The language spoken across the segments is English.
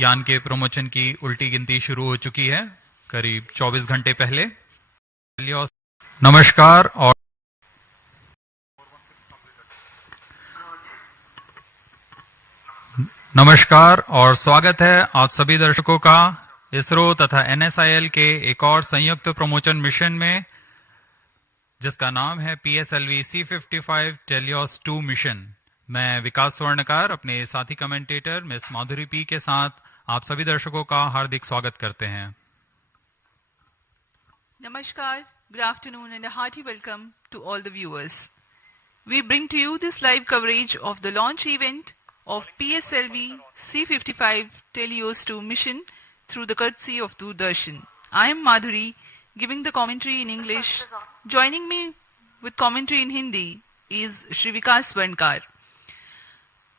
यान के प्रमोशन की उल्टी गिनती शुरू हो चुकी है करीब 24 घंटे पहले। नमस्कार और स्वागत है आप सभी दर्शकों का इसरो तथा NSIL के एक और संयुक्त प्रमोशन मिशन में, जिसका नाम है PSLV-C55 TeLEOS-2 मिशन। मैं विकास स्वर्णकार अपने साथी कमेंटेटर मिस माधुरी पी के साथ आप सभी दर्शकों का हार्दिक स्वागत करते हैं। Namaskar, good afternoon and a hearty welcome to all the viewers. We bring to you this live coverage of the launch event of PSLV-C55 TeLEOS-2 mission through the courtesy of Doordarshan. I am Madhuri, giving the commentary in English. Joining me with commentary in Hindi is Shri Vikas Swarnkar.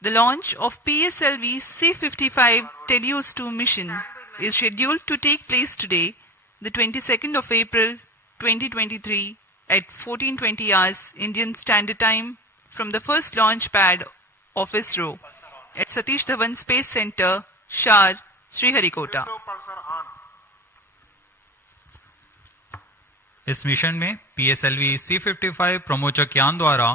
The launch of PSLV-C55 TeLEOS-2 mission is scheduled to take place today, the 22nd of April 2023 at 14:20 hours Indian Standard Time from the first launch pad of ISRO at Satish Dhawan Space Center, Shar, Sriharikota. इस mission में PSLV-C55 प्रमोचक यान द्वारा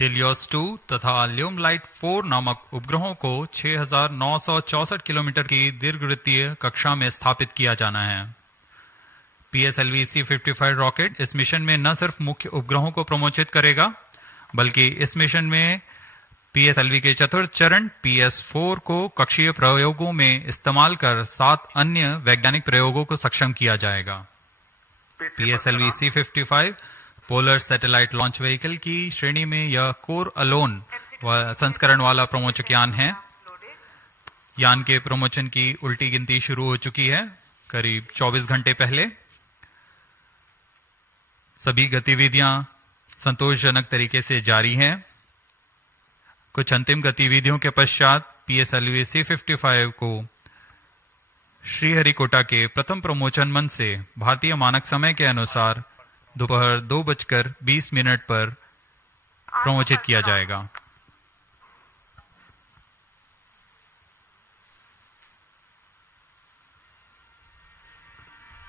TeLEOS-2 तथा ल्यूमलाइट 4 नामक उपग्रहों को 6,964 kilometre की दीर्घवृत्तीय कक्षा में स्थापित किया जाना है। PSLV-C55 रॉकेट इस मिशन में न सिर्फ मुख्य उपग्रहों को प्रमोचित करेगा, बल्कि इस मिशन में PSLV के चतुर्थ चरण PS4 को कक्षीय प्रयोगों में इस्तेमाल कर 7 अन्य वैज्ञानिक प्रयोगों को सक्षम किया जाएगा। PSLV-C55 polar satellite launch vehicle की श्रेणी में यह कोर अलोन संस्करण वाला प्रमोचक यान है। यान के प्रमोशन की उल्टी गिनती शुरू हो चुकी है करीब 24 घंटे पहले। सभी गतिविधियां संतोषजनक तरीके से जारी हैं। कुछ अंतिम गतिविधियों के पश्चात PSLV-C55 को श्रीहरिकोटा के प्रथम प्रमोचन मंच से भारतीय मानक समय के अनुसार दोपहर 2:20 पर प्रमोचित किया जाएगा।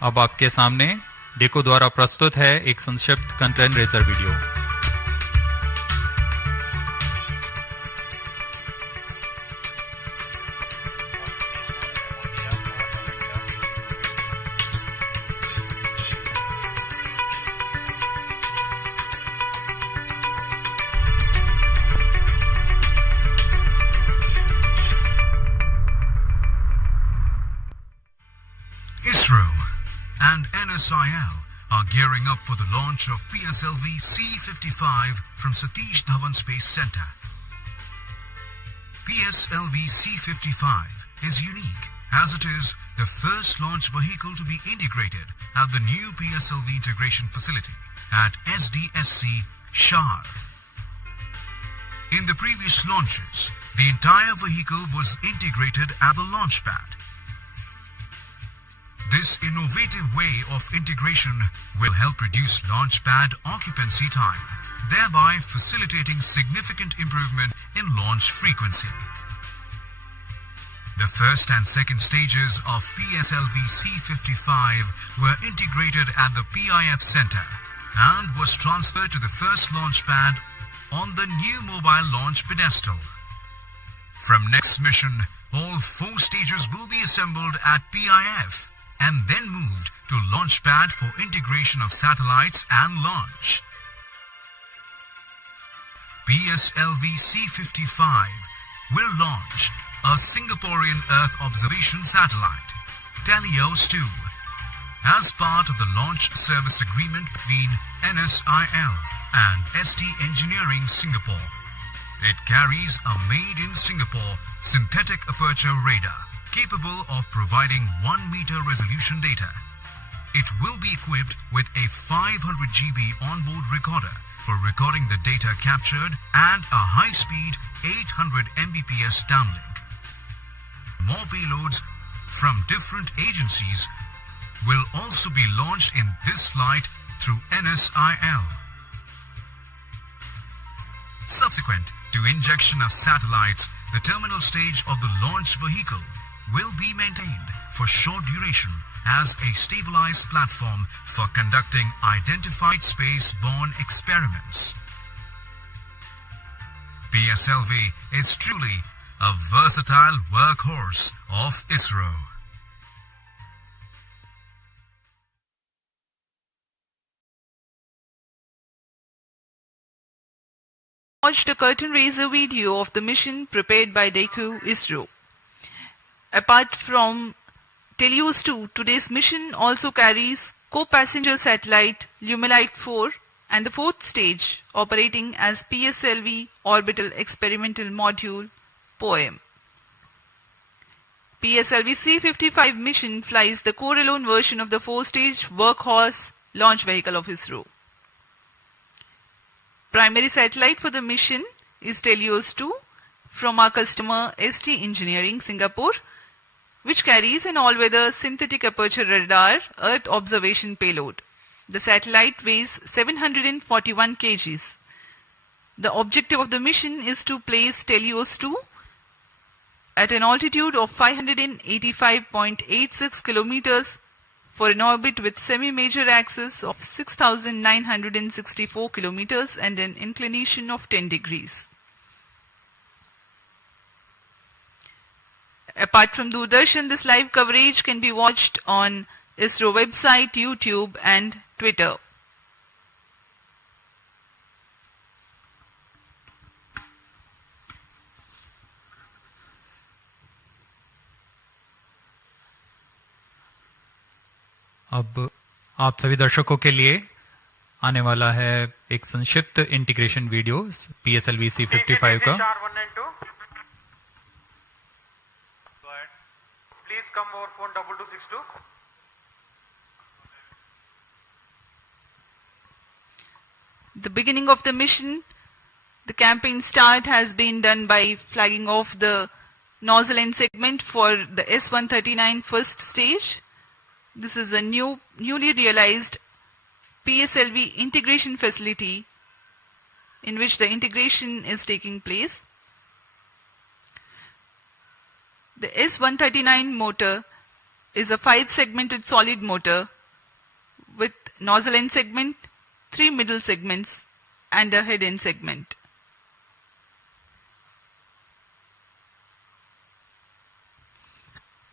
अब आपके सामने डेको द्वारा प्रस्तुत है एक संक्षिप्त content razor video. ISRO and NSIL are gearing up for the launch of PSLV-C55 from Satish Dhawan Space Center. PSLV-C55 is unique as it is the first launch vehicle to be integrated at the new PSLV integration facility at SDSC Shar. In the previous launches, the entire vehicle was integrated at the launch pad. This innovative way of integration will help reduce launch pad occupancy time, thereby facilitating significant improvement in launch frequency. The first and second stages of PSLV-C55 were integrated at the PIF Center and was transferred to the first launch pad on the new mobile launch pedestal. From next mission, all 4 stages will be assembled at PIF and then moved to launch pad for integration of satellites and launch. PSLV-C55 will launch a Singaporean Earth observation satellite, TeLEOS-2, as part of the launch service agreement between NSIL and ST Engineering Singapore. It carries a made-in-Singapore synthetic aperture radar capable of providing 1-meter resolution data. It will be equipped with a 500 GB onboard recorder for recording the data captured and a high-speed 800 Mbps downlink. More payloads from different agencies will also be launched in this flight through NSIL. Subsequent to injection of satellites, the terminal stage of the launch vehicle will be maintained for short duration as a stabilized platform for conducting identified space-borne experiments. PSLV is truly a versatile workhorse of ISRO. Watched a curtain raiser video of the mission prepared by DECU ISRO. Apart from TeLEOS-2, today's mission also carries co-passenger satellite Lumelite 4 and the fourth stage operating as PSLV Orbital Experimental Module POEM. PSLV-C55 mission flies the core-alone version of the four-stage workhorse launch vehicle of ISRO. Primary satellite for the mission is TeLEOS-2 from our customer ST Engineering, Singapore, which carries an all-weather synthetic aperture radar Earth observation payload. The satellite weighs 741 kgs. The objective of the mission is to place TeLEOS-2 at an altitude of 585.86 kilometers for an orbit with semi-major axis of 6,964 kilometers and an inclination of 10 degrees. Apart from Doordarshan, this live coverage can be watched on ISRO website, YouTube and Twitter. अब आप सभी दर्शकों के लिए आने वाला है एक संक्षिप्त इंटीग्रेशन वीडियो PSLV C55 का। Please come over phone 2262. The beginning of the mission, the campaign start has been done by flagging off the nozzle end segment for the S139 first stage. This is a newly realized PSLV integration facility in which the integration is taking place. The S139 motor is a 5-segmented solid motor with nozzle end segment, 3 middle segments and a head end segment.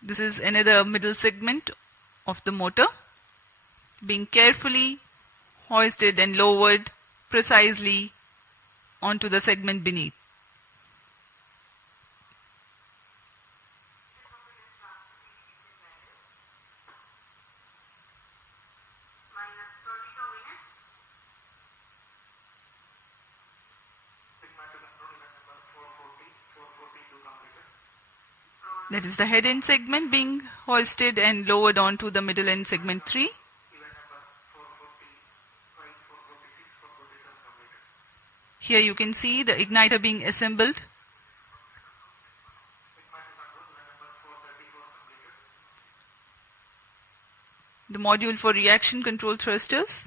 This is another middle segment of the motor being carefully hoisted and lowered precisely onto the segment beneath. That is the head end segment being hoisted and lowered onto the middle end segment 3. Here you can see the igniter being assembled. The module for reaction control thrusters.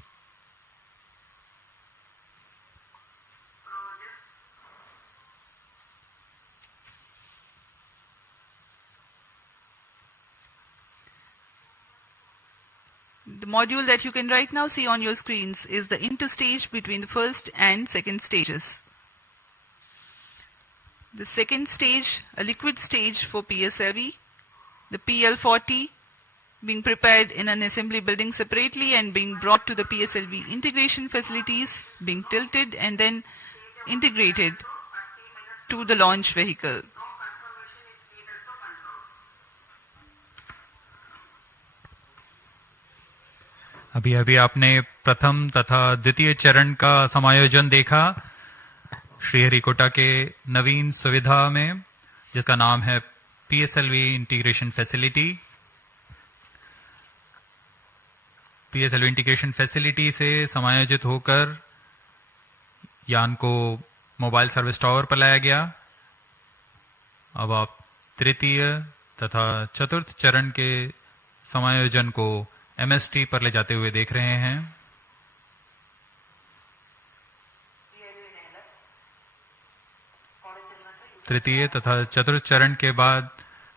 The module that you can right now see on your screens is the interstage between the first and second stages. The second stage, a liquid stage for PSLV, the PL40 being prepared in an assembly building separately and being brought to the PSLV integration facilities, being tilted and then integrated to the launch vehicle. अभी अभी आपने प्रथम तथा द्वितीय चरण का समायोजन देखा श्रीहरिकोटा के नवीन सुविधा में, जिसका नाम है PSLV integration facility. PSLV integration facility से समायोजित होकर यान को मोबाइल सर्विस टावर पर लाया गया। अब आप तृतीय तथा चतुर्थ चरण के समायोजन को MST पर ले जाते हुए देख रहे हैं। तृतीय तथा चतुर्थ चरण के बाद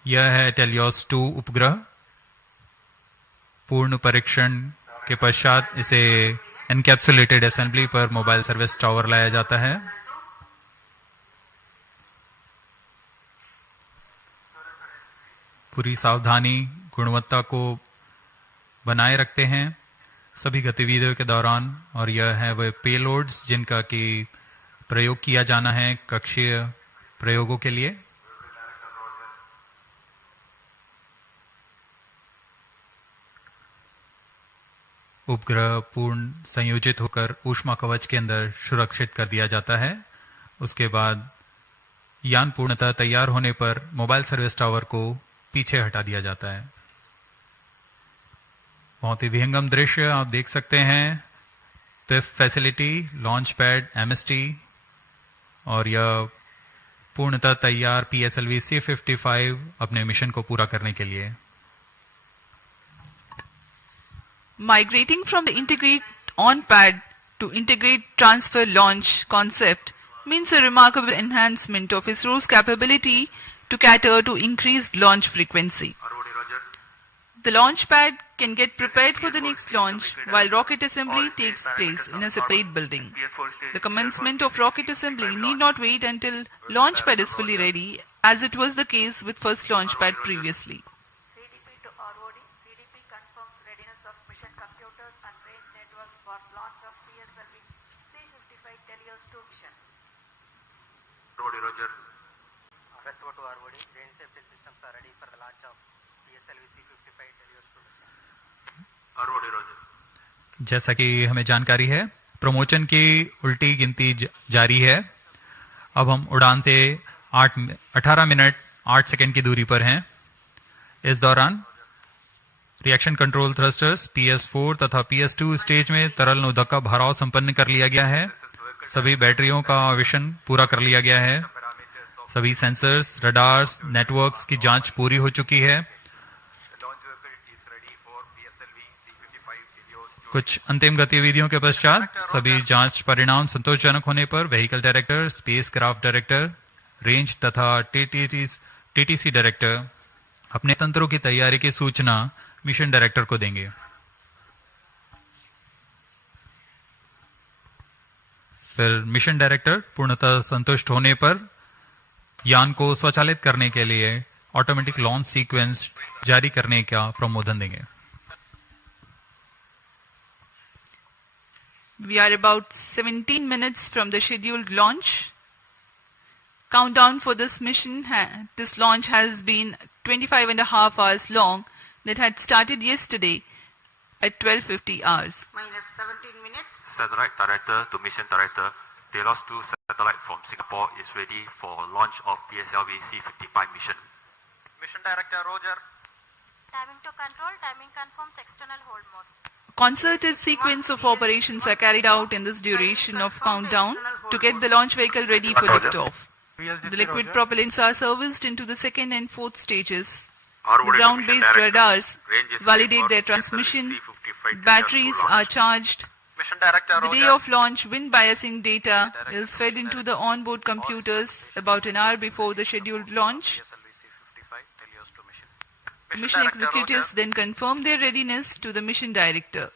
यह है TeLEOS-2 उपग्रह। पूर्ण परीक्षण के पश्चात इसे एनकैप्सुलेटेड असेंबली पर मोबाइल सर्विस टावर लाया जाता है। पूरी सावधानी गुणवत्ता को बनाए रखते हैं सभी गतिविधियों के दौरान, और यह है वह पेलोड्स जिनका कि प्रयोग किया जाना है कक्षीय प्रयोगों के लिए। उपग्रह पूर्ण संयोजित होकर ऊष्मा कवच के अंदर सुरक्षित कर दिया जाता है। उसके बाद यान पूर्णतः तैयार होने पर मोबाइल सर्विस टावर को पीछे हटा दिया जाता है। बहुत ही विहंगम दृश्य आप देख सकते हैं। PIFF facility, launch pad, MST, और यह पूर्णतः तैयार PSLV-C55 अपने मिशन को पूरा करने के लिए। Migrating from the integrate on-pad to integrate transfer launch concept means a remarkable enhancement of ISRO's capability to cater to increased launch frequency. The launch pad can get prepared for the next launch while rocket assembly takes place in a separate building. The commencement of rocket assembly need not wait until launch pad is fully ready, as it was the case with first launch pad previously. CDP to ROD. CDP confirms readiness of mission computers and range networks for launch of PSLV-C55 TeLEOS-2 mission. Roger. RSO to ROD. Range safety systems are ready for the launch of PSLV-C55 TeLEOS-2 mission. Roger. जैसा कि हमें जानकारी है, promotion की उल्टी गिनती जारी है। अब हम उड़ान से 18 मिनट 8 सेकंड की दूरी पर हैं। इस दौरान रिएक्शन कंट्रोल थ्रस्टर्स PS4 तथा PS2 स्टेज में तरल नोदक का भराव संपन्न कर लिया गया है। सभी बैटरियों का आवेशन पूरा कर लिया गया है। सभी सेंसर्स, रडार्स, नेटवर्क्स की जांच पूरी हो चुकी है। कुछ अंतिम गतिविधियों के पश्चात सभी जांच परिणाम संतोषजनक होने पर vehicle director, space craft director, range तथा TTC डायरेक्टर अपने तंत्रों की तैयारी की सूचना मिशन डायरेक्टर को देंगे। फिर मिशन डायरेक्टर पूर्णतः संतुष्ट होने पर यान को स्वचालित करने के लिए ऑटोमेटिक लॉन्च सीक्वेंस जारी करने का प्रमोदन देंगे। We are about 17 minutes from the scheduled launch. Countdown for this mission, this launch has been 25 and a half hours long, that had started yesterday at 12:50 hours. Minus 17 minutes. Satellite Director to Mission Director, TeLEOS-2 satellite from Singapore is ready for launch of PSLV-C55 mission. Mission Director, Roger. Timing to control. Timing confirms external hold mode. Concerted sequence of operations are carried out in this duration of countdown to get the launch vehicle ready for liftoff. The liquid propellants are serviced into the second and fourth stages. The ground-based radars validate their transmission. Batteries are charged. Mission Director, The day of launch, wind biasing data is fed into the onboard computers about an hour before the scheduled launch. PSLV-C55 TeLEOS-2 mission. Mission executives then confirm their readiness to the mission director.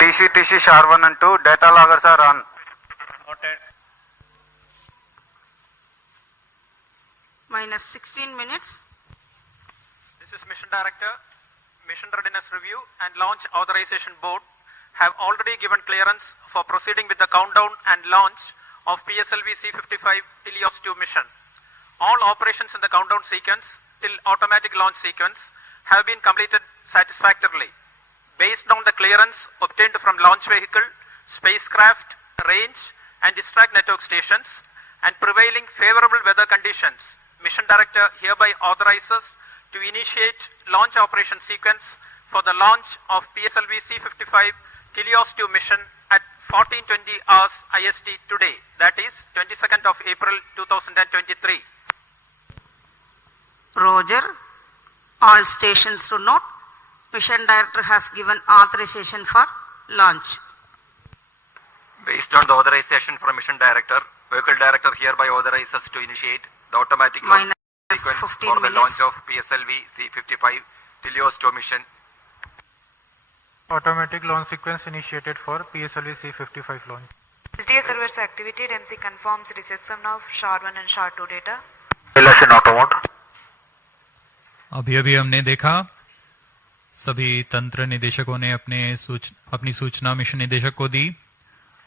TC SHAR1 and 2 data loggers are on. Noted. Minus 16 minutes. This is Mission Director. Mission Readiness Review and Launch Authorization Board have already given clearance for proceeding with the countdown and launch of PSLV-C55 TeLEOS-2 mission. All operations in the countdown sequence till automatic launch sequence have been completed satisfactorily. Based on the clearance obtained from launch vehicle, spacecraft, range and distract network stations and prevailing favorable weather conditions, Mission Director hereby authorizes to initiate launch operation sequence for the launch of PSLV-C55 TeLEOS-2 mission at 14:20 hours IST today, that is 22nd of April 2023. Roger. All stations to note. Mission Director has given authorization for launch. Based on the authorization from Mission Director, Vehicle Director hereby authorizes to initiate the automatic launch Minus sequence 15 for the minutes. launch of PSLV-C55 TeLEOS-2 mission. Automatic launch sequence initiated for PSLV-C55 launch. SDA servers activated. MC confirms reception of SHAR-1 and SHAR-2 data. अभी अभी हमने देखा सभी तंत्र निदेशकों ने अपनी सूचना मिशन निदेशक को दी।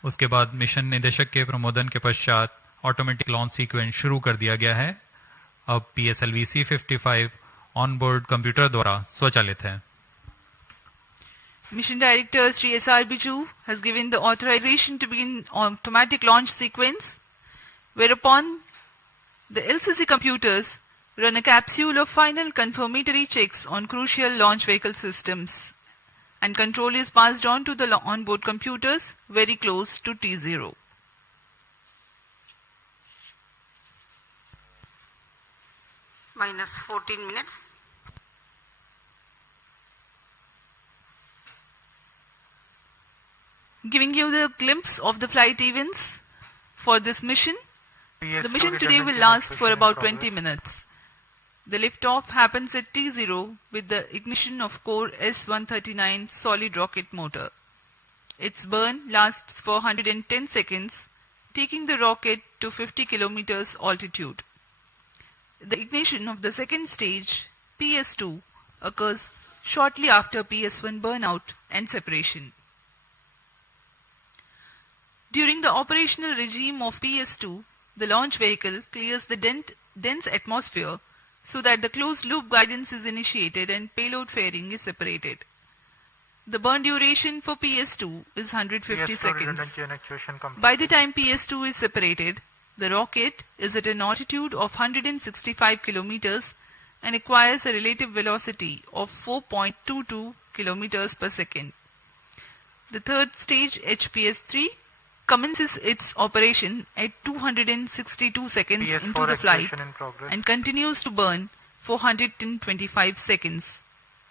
उसके बाद मिशन निदेशक के प्रमोदन के पश्चात ऑटोमेटिक लॉन्च सीक्वेंस शुरू कर दिया गया है। अब PSLV-C55 ऑन बोर्ड कंप्यूटर द्वारा स्वचालित है। Mission Director Sri S.R. Biju has given the authorization to begin automatic launch sequence, whereupon the LCC computers run a capsule of final confirmatory checks on crucial launch vehicle systems, and control is passed on to the onboard computers very close to T0. Minus 14 minutes. Giving you the glimpse of the flight events for this mission. The mission today will last for about 20 minutes. The liftoff happens at T0 with the ignition of core S-139 solid rocket motor. Its burn lasts for 110 seconds, taking the rocket to 50 kilometers altitude. The ignition of the second stage, PS2, occurs shortly after PS1 burnout and separation. During the operational regime of PS2, the launch vehicle clears the dense atmosphere so that the closed-loop guidance is initiated and payload fairing is separated. The burn duration for PS2 is 150 seconds. By the time PS2 is separated, the rocket is at an altitude of 165 kilometers and acquires a relative velocity of 4.22 kilometers per second. The third stage, HPS-3, commences its operation at 262 seconds into the flight and continues to burn for 125 seconds.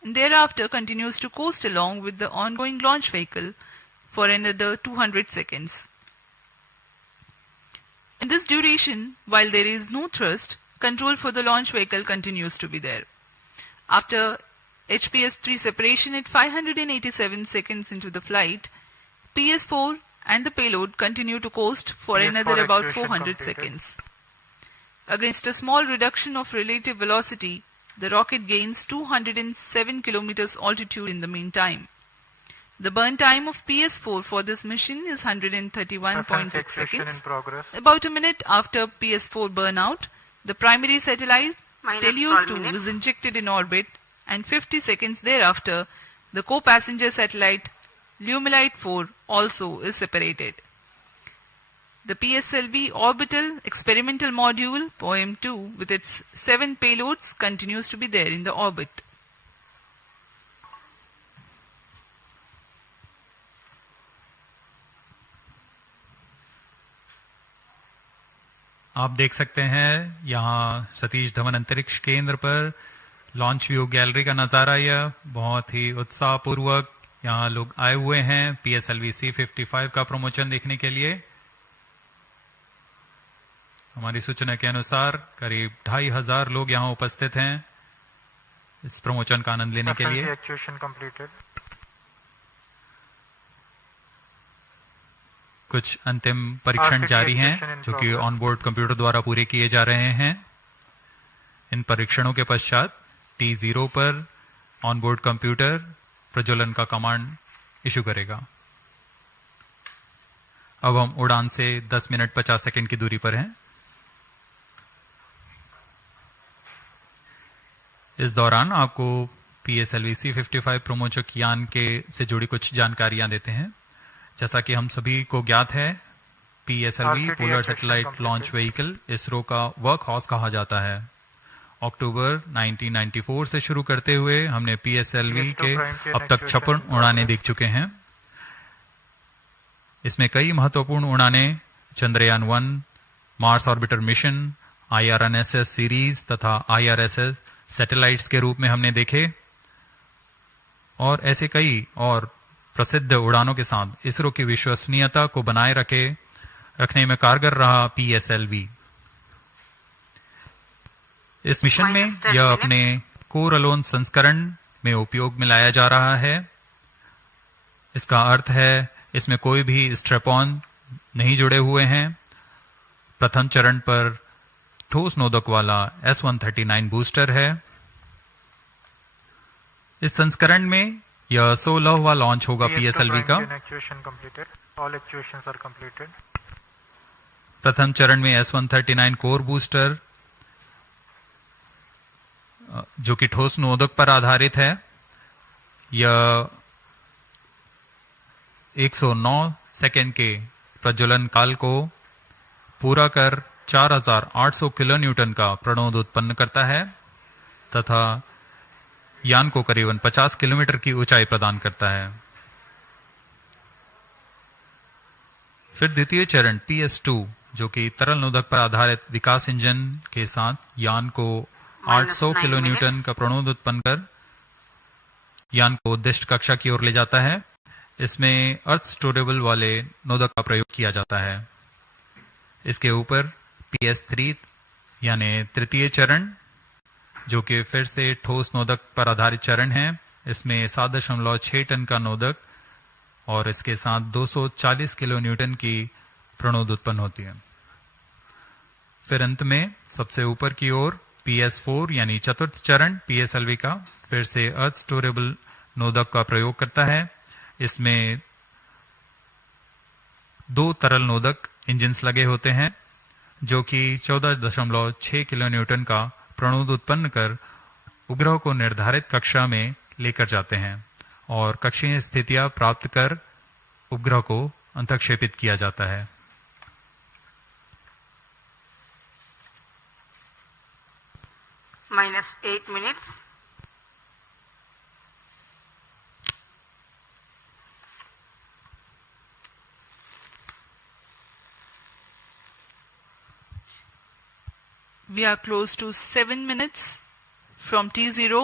And thereafter continues to coast along with the ongoing launch vehicle for another 200 seconds. In this duration, while there is no thrust, control for the launch vehicle continues to be there. After HPS-3 separation at 587 seconds into the flight, PS4 and the payload continue to coast for another about 400 seconds. Against a small reduction of relative velocity, the rocket gains 207 kilometers altitude in the meantime. The burn time of PS4 for this mission is 131.6 seconds. About a minute after PS4 burnout, the primary satellite TeLEOS-2 is injected in orbit, and 50 seconds thereafter, the co-passenger satellite Lumelite 4 also is separated. The PSLV orbital experimental module POEM-2 with its 7 payloads continues to be there in the orbit. आप देख सकते हैं यहाँ सतीश धवन अंतरिक्ष केंद्र पर launch view gallery का नजारा। यह बहुत ही उत्साहपूर्वक यहाँ लोग आए हुए हैं PSLV-C55 का प्रमोशन देखने के लिए। हमारी सूचना के अनुसार करीब 2500 लोग यहाँ उपस्थित हैं इस प्रमोशन का आनंद लेने के लिए। कुछ अंतिम परीक्षण जारी हैं जो कि ऑनबोर्ड कंप्यूटर द्वारा पूरे किए जा रहे हैं। इन परीक्षणों के पश्चात T0 पर ऑनबोर्ड कंप्यूटर प्रज्वलन का कमांड इशू करेगा। अब हम उड़ान से 10 मिनट 50 सेकंड की दूरी पर हैं। इस दौरान आपको PSLV-C55 प्रमोचक यान के से जुड़ी कुछ जानकारियां देते हैं। जैसा कि हम सभी को ज्ञात है, PSLV polar satellite launch vehicle ISRO का वर्क हॉर्स कहा जाता है। अक्टूबर 1994 से शुरू करते हुए हमने PSLV के अब तक 56 उड़ानें देख चुके हैं। इसमें कई महत्वपूर्ण उड़ानें Chandrayaan 1, Mars orbiter mission, IRNSS series तथा IRSS सैटेलाइट्स के रूप में हमने देखे और ऐसे कई और प्रसिद्ध उड़ानों के साथ इसरो की विश्वसनीयता को बनाए रखने में कारगर रहा PSLV। इस मिशन में यह अपने कोर अलोन संस्करण में उपयोग में लाया जा रहा है। इसका अर्थ है इसमें कोई भी स्ट्रैप-ऑन नहीं जुड़े हुए हैं। प्रथम चरण पर ठोस नोदक वाला S139 बूस्टर है। इस संस्करण में यह 16वां लॉन्च होगा PSLV का। प्रथम चरण में S139 कोर बूस्टर जो कि ठोस नोदक पर आधारित है, यह 109 सेकेंड के प्रज्वलन काल को पूरा कर 4800 किलो न्यूटन का प्रणोद उत्पन्न करता है तथा यान को करीबन 50 किलोमीटर की ऊंचाई प्रदान करता है। फिर द्वितीय चरण PS2 जो कि तरल नोदक पर आधारित विकास इंजन के साथ यान को 800 किलो न्यूटन का प्रणोद उत्पन्न कर यान को उद्दिष्ट कक्षा की ओर ले जाता है। इसमें अर्थ स्टोरेबल वाले नोदक का प्रयोग किया जाता है। इसके ऊपर PS3 यानी तृतीय चरण जो कि फिर से ठोस नोदक पर आधारित चरण है। इसमें 7.6 टन का नोदक और इसके साथ 240 किलो न्यूटन की प्रणोद उत्पन्न होती है। फिर अंत में सबसे ऊपर की ओर PS4 यानी चतुर्थ चरण PSLV का फिर से अर्थ स्टोरेबल नोदक का प्रयोग करता है। इसमें 2 तरल नोदक इंजिन्स लगे होते हैं जो कि 14.6 किलो न्यूटन का प्रणोद उत्पन्न कर उपग्रह को निर्धारित कक्षा में लेकर जाते हैं और कक्षीय स्थितियां प्राप्त कर उपग्रह को अंतक्षेपित किया जाता है। -8 minutes. We are close to 7 minutes from T0.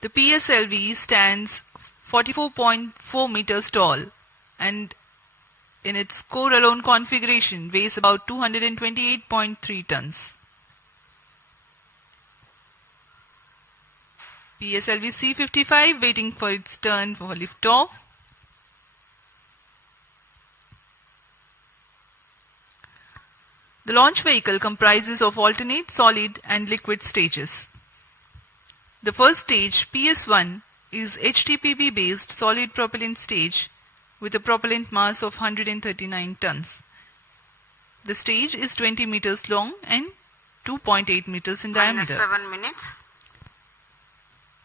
The PSLV stands 44.4 meters tall and in its core alone configuration weighs about 228.3 tons. PSLV C55 waiting for its turn for liftoff. The launch vehicle comprises of alternate, solid and liquid stages. The first stage, PS1, is HTPB based solid propellant stage with a propellant mass of 139 tons. The stage is 20 meters long and 2.8 meters in diameter. -7 minutes.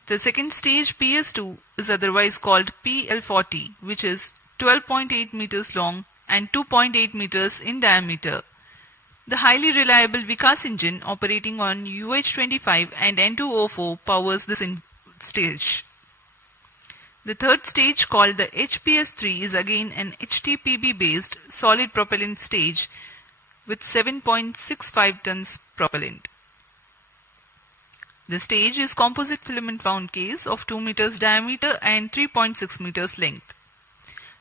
The second stage, PS2, is otherwise called PL40, which is 12.8 meters long and 2.8 meters in diameter. The highly reliable Vikas engine operating on UH-25 and N2O4 powers this stage. The third stage, called the HPS3, is again an HTPB based solid propellant stage with 7.65 tons propellant. The stage is composite filament wound case of 2 meters diameter and 3.6 meters length.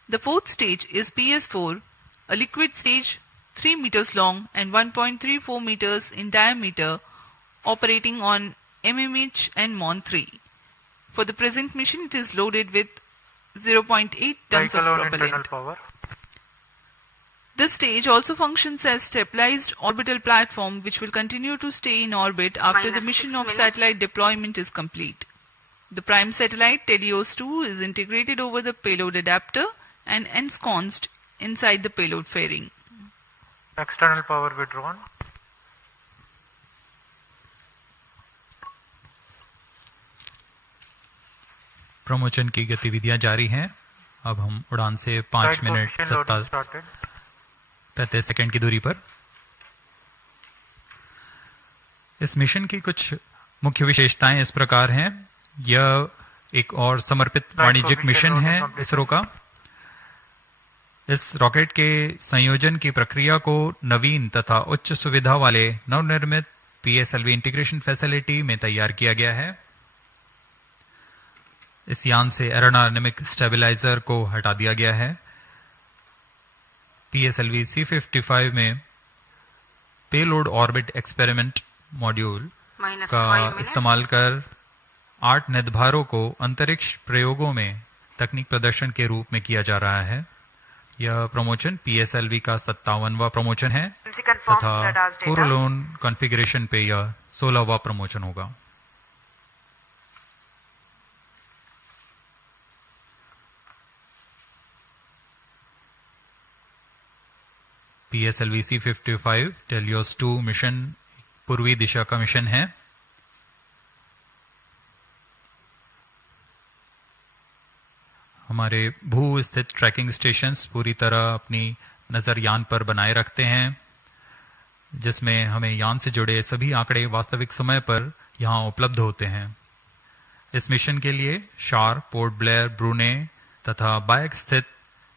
The fourth stage is PS4, a liquid stage 3 meters long and 1.34 meters in diameter, operating on MMH and MON3. For the present mission, it is loaded with 0.8 tons of propellant. This stage also functions as stabilized orbital platform which will continue to stay in orbit after the mission of satellite deployment is complete. The prime satellite TeLEOS-2 is integrated over the payload adapter and ensconced inside the payload fairing. External power withdrawn. Promotion की गतिविधियां जारी हैं। अब हम उड़ान से 5 minute 35 second की दूरी पर। इस मिशन की कुछ मुख्य विशेषताएं इस प्रकार हैं। यह एक और समर्पित वाणिज्यिक मिशन है इसरो का। इस रॉकेट के संयोजन की प्रक्रिया को नवीन तथा उच्च सुविधा वाले नवनिर्मित PSLV इंटीग्रेशन फैसिलिटी में तैयार किया गया है। इस यान से एरोडायनेमिक स्टेबलाइजर को हटा दिया गया है। PSLV-C55 में पेलोड ऑर्बिट एक्सपेरिमेंट मॉड्यूल का इस्तेमाल कर 8 निदभारों को अंतरिक्ष प्रयोगों में तकनीक प्रदर्शन के रूप में किया जा रहा है। यह प्रमोशन PSLV का 57वां प्रमोशन है तथा पूर्वलोन कॉन्फ़िगरेशन पे यह 16वां प्रमोशन होगा। PSLV-C55 TeLEOS-2 मिशन पूर्वी दिशा का मिशन है। हमारे भू स्थित ट्रैकिंग स्टेशंस पूरी तरह अपनी नजर यान पर बनाए रखते हैं, जिसमें हमें यान से जुड़े सभी आंकड़े वास्तविक समय पर यहां उपलब्ध होते हैं। इस मिशन के लिए शार, पोर्ट ब्लेयर, ब्रूने तथा बायक स्थित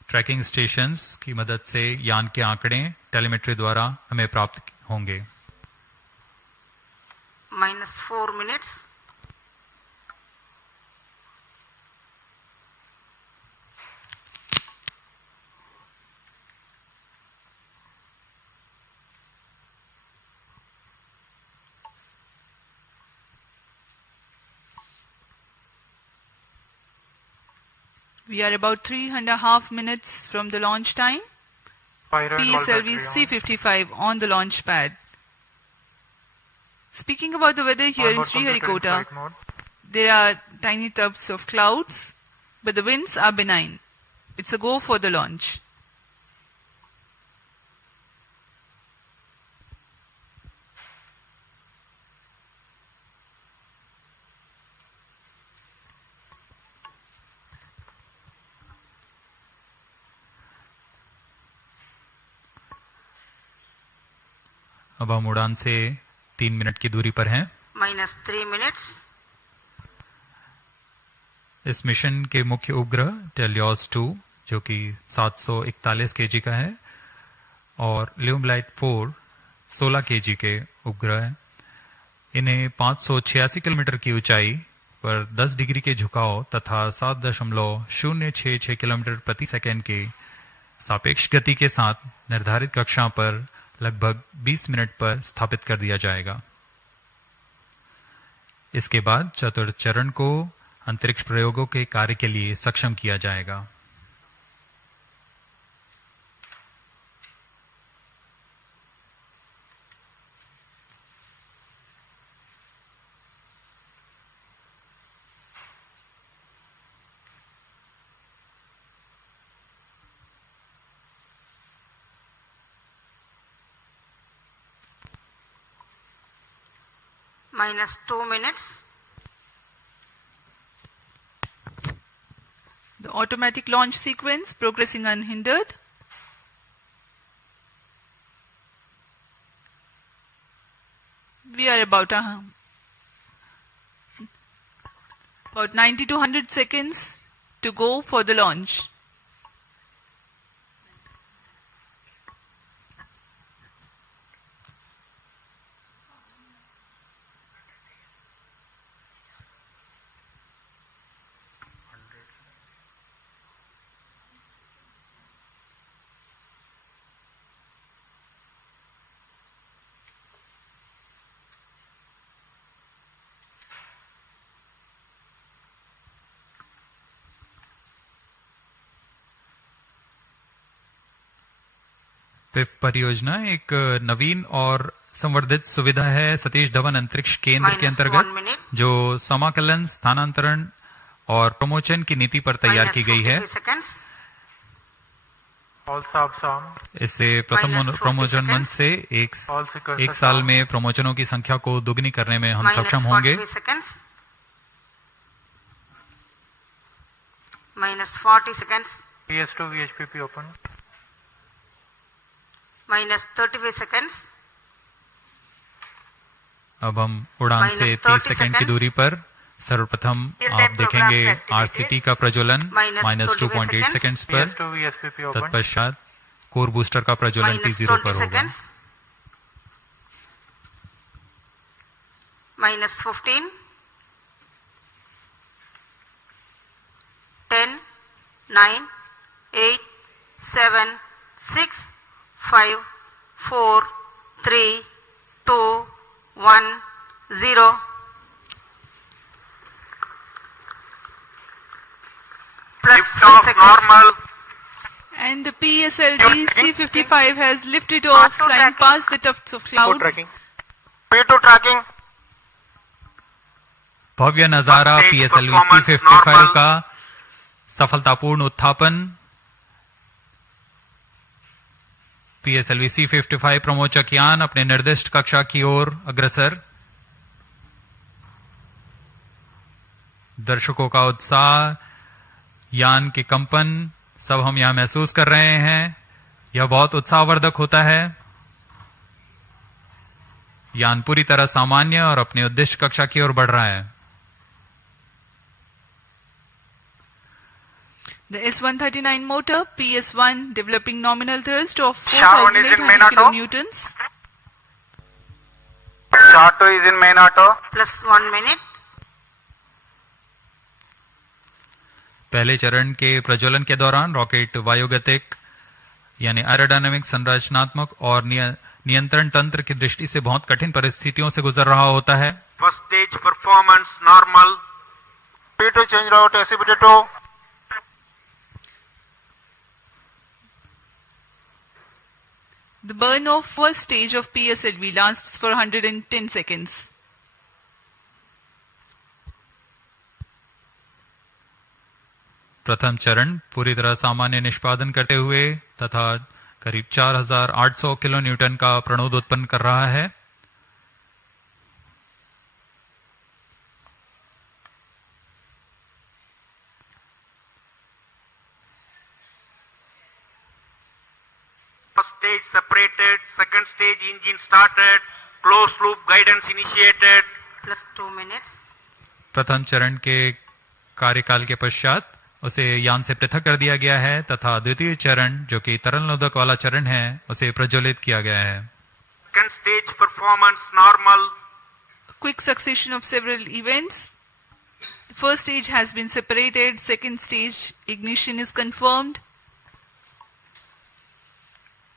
ट्रैकिंग स्टेशंस की मदद से यान के आंकड़े टेलीमेट्री द्वारा हमें प्राप्त होंगे। -4 minutes. We are about 3.5 minutes from the launch time. PSLV-C55 on the launch pad. Speaking about the weather here in Sriharikota, there are tiny tufts of clouds, but the winds are benign. It's a go for the launch. अब हम उड़ान से 3 minute की दूरी पर हैं। -3 minutes. इस mission के मुख्य उपग्रह TeLEOS-2 जो कि 741 kg का है और ल्यूमलाइट 4 16 kg के उपग्रह हैं। इन्हें 586 किलोमीटर की ऊंचाई पर 10 डिग्री के झुकाव तथा 7.066 किलोमीटर प्रति सेकंड के सापेक्ष गति के साथ निर्धारित कक्षा पर लगभग 20 मिनट पर स्थापित कर दिया जाएगा। इसके बाद चतुर्थ चरण को अंतरिक्ष प्रयोगों के कार्य के लिए सक्षम किया जाएगा। -2 minutes. The automatic launch sequence progressing unhindered. We are about 90 to 100 seconds to go for the launch. PIFF परियोजना एक नवीन और संवर्धित सुविधा है सतीश धवन अंतरिक्ष केंद्र के अंतर्गत, जो समाकलन, स्थानांतरण और प्रमोशन की नीति पर तैयार की गई है। इससे प्रथम प्रमोशन मंच से एक साल में प्रमोशनों की संख्या को दुगनी करने में हम सक्षम होंगे। -40 seconds. PS2 VHPP open. -35 seconds. अब हम उड़ान से 30 सेकंड की दूरी पर सर्वप्रथम आप देखेंगे RCT का प्रज्वलन -2.8 सेकंड्स पर। तत्पश्चात कोर बूस्टर का प्रज्वलन T0 पर होगा। -15. 10, 9, 8, 7, 6, 5, 4, 3, 2, 1, 0. Plus 1 second. Normal. And the PSLV-C55 has lifted off, flying past the tufts of clouds. P2 tracking. भव्य नजारा PSLV-C55 का सफलतापूर्ण उत्थापन। PSLV-C55 प्रमोचक यान अपने निर्दिष्ट कक्षा की ओर अग्रसर। दर्शकों का उत्साह, यान के कंपन सब हम यहां महसूस कर रहे हैं। यह बहुत उत्साहवर्धक होता है। यान पूरी तरह सामान्य और अपनी उद्दिष्ट कक्षा की ओर बढ़ रहा है। The S-139 motor, PS-1, developing nominal thrust of 4,800 kilonewtons. Shot 2 is in main auto. Plus 1 minute. पहले चरण के प्रज्वलन के दौरान रॉकेट वायुगतिक यानी एरोडायनामिक, संरचनात्मक और नियंत्रण तंत्र की दृष्टि से बहुत कठिन परिस्थितियों से गुजर रहा होता है। First stage performance normal. P2 change route SCBT2. The burn of first stage of PSLV lasts for 110 seconds. प्रथम चरण पूरी तरह सामान्य निष्पादन करते हुए तथा करीब 4,800 किलो न्यूटन का प्रणोद उत्पन्न कर रहा है। First stage separated. Second stage engine started. Closed loop guidance initiated. Plus 2 minutes. प्रथम चरण के कार्यकाल के पश्चात उसे यान से पृथक कर दिया गया है तथा द्वितीय चरण जो कि तरल नोदक वाला चरण है उसे प्रज्वलित किया गया है। Second stage performance normal. Quick succession of several events. The first stage has been separated. Second stage ignition is confirmed.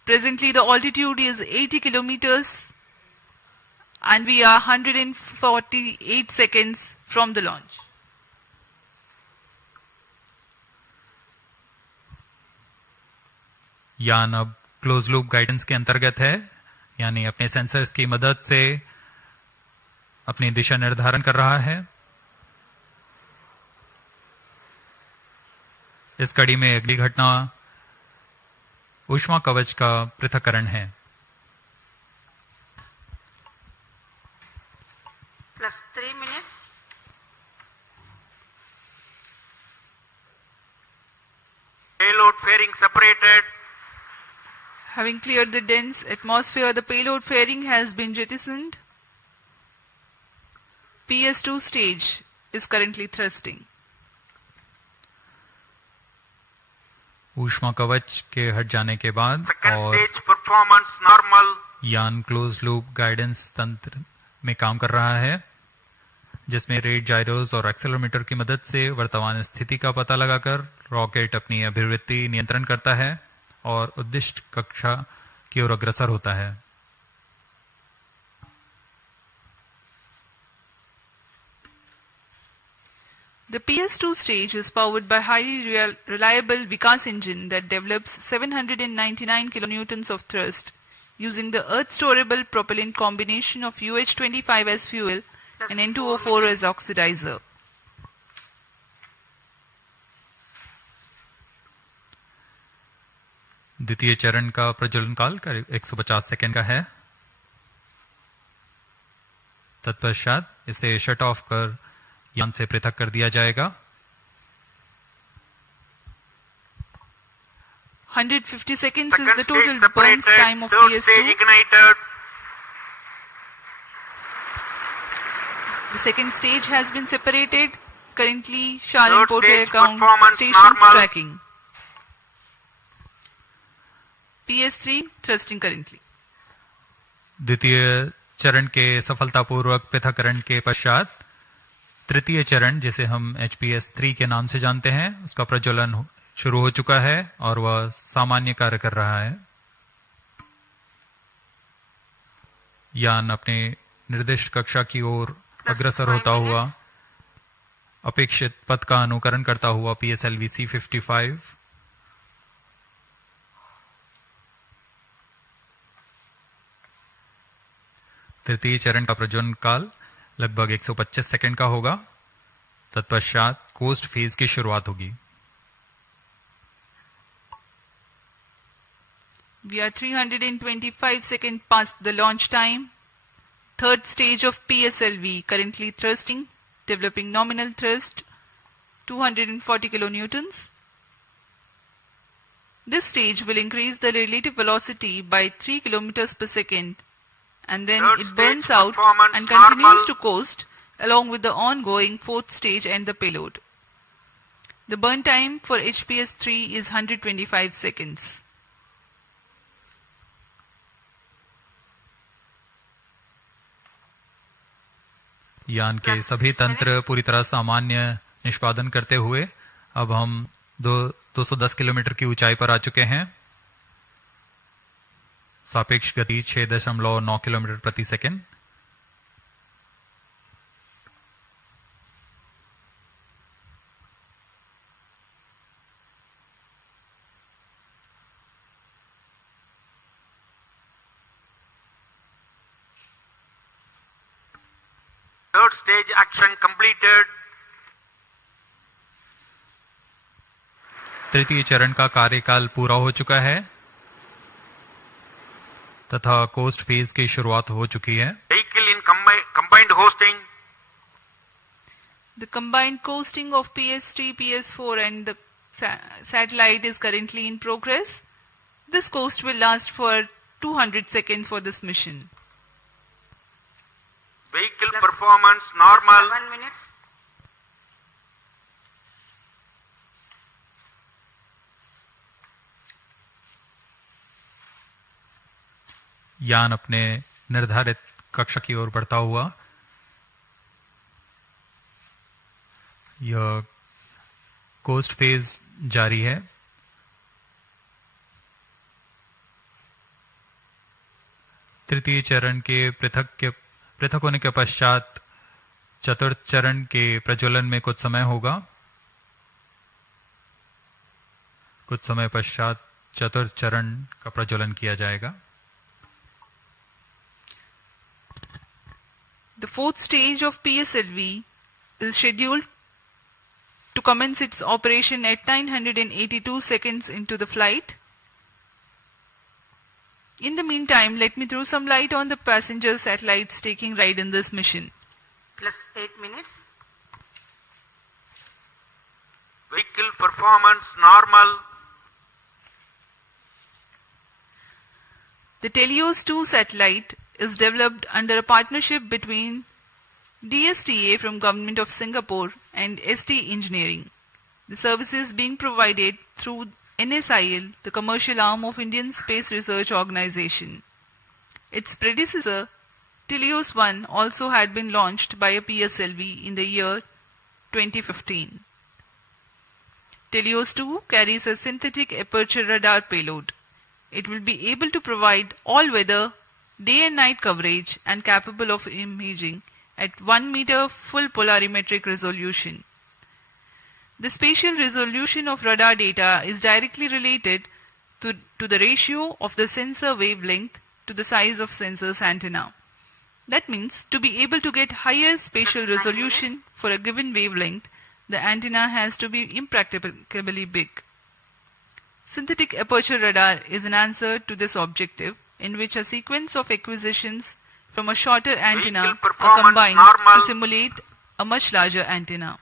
Presently the altitude is 80 kilometers and we are 148 seconds from the launch. यान अब close loop guidance के अंतर्गत है, यानी अपने sensors की मदद से अपनी दिशा निर्धारण कर रहा है। इस कड़ी में अगली घटना ऊष्मा कवच का पृथक्करण है। Plus 3 minutes. Payload fairing separated. Having cleared the dense atmosphere, the payload fairing has been jettisoned. PS-2 stage is currently thrusting. ऊष्मा कवच के हट जाने के बाद Second और stage performance normal. यान क्लोज लूप गाइडेंस तंत्र में काम कर रहा है, जिसमें रेट जायरोस और एक्सेलेरोमीटर की मदद से वर्तमान स्थिति का पता लगाकर रॉकेट अपनी अभिवृत्ति नियंत्रण करता है और उद्दिष्ट कक्षा की ओर अग्रसर होता है। The PS-2 stage is powered by highly reliable Vikas engine that develops 799 kilonewtons of thrust using the earth-storable propellant combination of UH-25 as fuel and N2O4 as oxidizer. द्वितीय चरण का प्रज्वलन काल करीब 150 सेकेंड का है। तत्पश्चात इसे शट ऑफ कर यान से पृथक कर दिया जाएगा। 150 seconds is Second the total stage burns separated. time of Third PS-2. stage ignited. The second stage has been separated. Currently, Shalin Third Porter stage account performance stations normal. tracking. PS-3 thrusting currently. द्वितीय चरण के सफलतापूर्वक पृथक्करण के पश्चात तृतीय चरण जिसे हम HPS-3 के नाम से जानते हैं उसका प्रज्वलन शुरू हो चुका है और वह सामान्य कार्य कर रहा है। यान अपने निर्दिष्ट कक्षा की ओर अग्रसर होता हुआ अपेक्षित पथ का अनुकरण करता हुआ PSLV-C55 तृतीय चरण का प्रज्वलन काल लगभग 125 सेकंड का होगा। तत्पश्चात कोस्ट फेज की शुरुआत होगी। We are 325 seconds past the launch time. Third stage of PSLV currently thrusting, developing nominal thrust 240 kilonewtons. This stage will increase the relative velocity by 3 kilometers per second, and then Third it burns stage out performance and continues normal. to coast along with the ongoing fourth stage and the payload. The burn time for HPS-3 is 125 seconds. यान के सभी तंत्र पूरी तरह सामान्य निष्पादन करते हुए अब हम 210 किलोमीटर की ऊंचाई पर आ चुके हैं। सापेक्ष गति 6.9 किलोमीटर प्रति second. Third stage action completed. तृतीय चरण का कार्यकाल पूरा हो चुका है तथा कोस्ट फेज की शुरुआत हो चुकी है। Vehicle in combined hosting. The combined coasting of PS3, PS4 and the satellite is currently in progress. This coast will last for 200 seconds for this mission. Vehicle performance normal. 7 minutes. यान अपने निर्धारित कक्षा की ओर बढ़ता हुआ यह कोस्ट फेज जारी है। तृतीय चरण के पृथक होने के पश्चात चतुर्थ चरण के प्रज्वलन में कुछ समय होगा। कुछ समय पश्चात चतुर्थ चरण का प्रज्वलन किया जाएगा। The fourth stage of PSLV is scheduled to commence its operation at 982 seconds into the flight. In the meantime, let me throw some light on the passenger satellites taking ride in this mission. Plus 8 minutes. Vehicle performance normal. The TeLEOS-2 satellite is developed under a partnership between DSTA from Government of Singapore and ST Engineering. The services being provided through NSIL, the commercial arm of Indian Space Research Organization. Its predecessor, TeLEOS-1, also had been launched by a PSLV in the year 2015. TeLEOS-2 carries a synthetic aperture radar payload. It will be able to provide all-weather, day and night coverage and capable of imaging at 1 meter full polarimetric resolution. The spatial resolution of radar data is directly related to the ratio of the sensor wavelength to the size of sensor's antenna. That means to be able to get higher spatial resolution for a given wavelength, the antenna has to be impracticably big. Synthetic aperture radar is an answer to this objective, in which a sequence of acquisitions from a shorter antenna are combined to simulate a much larger antenna.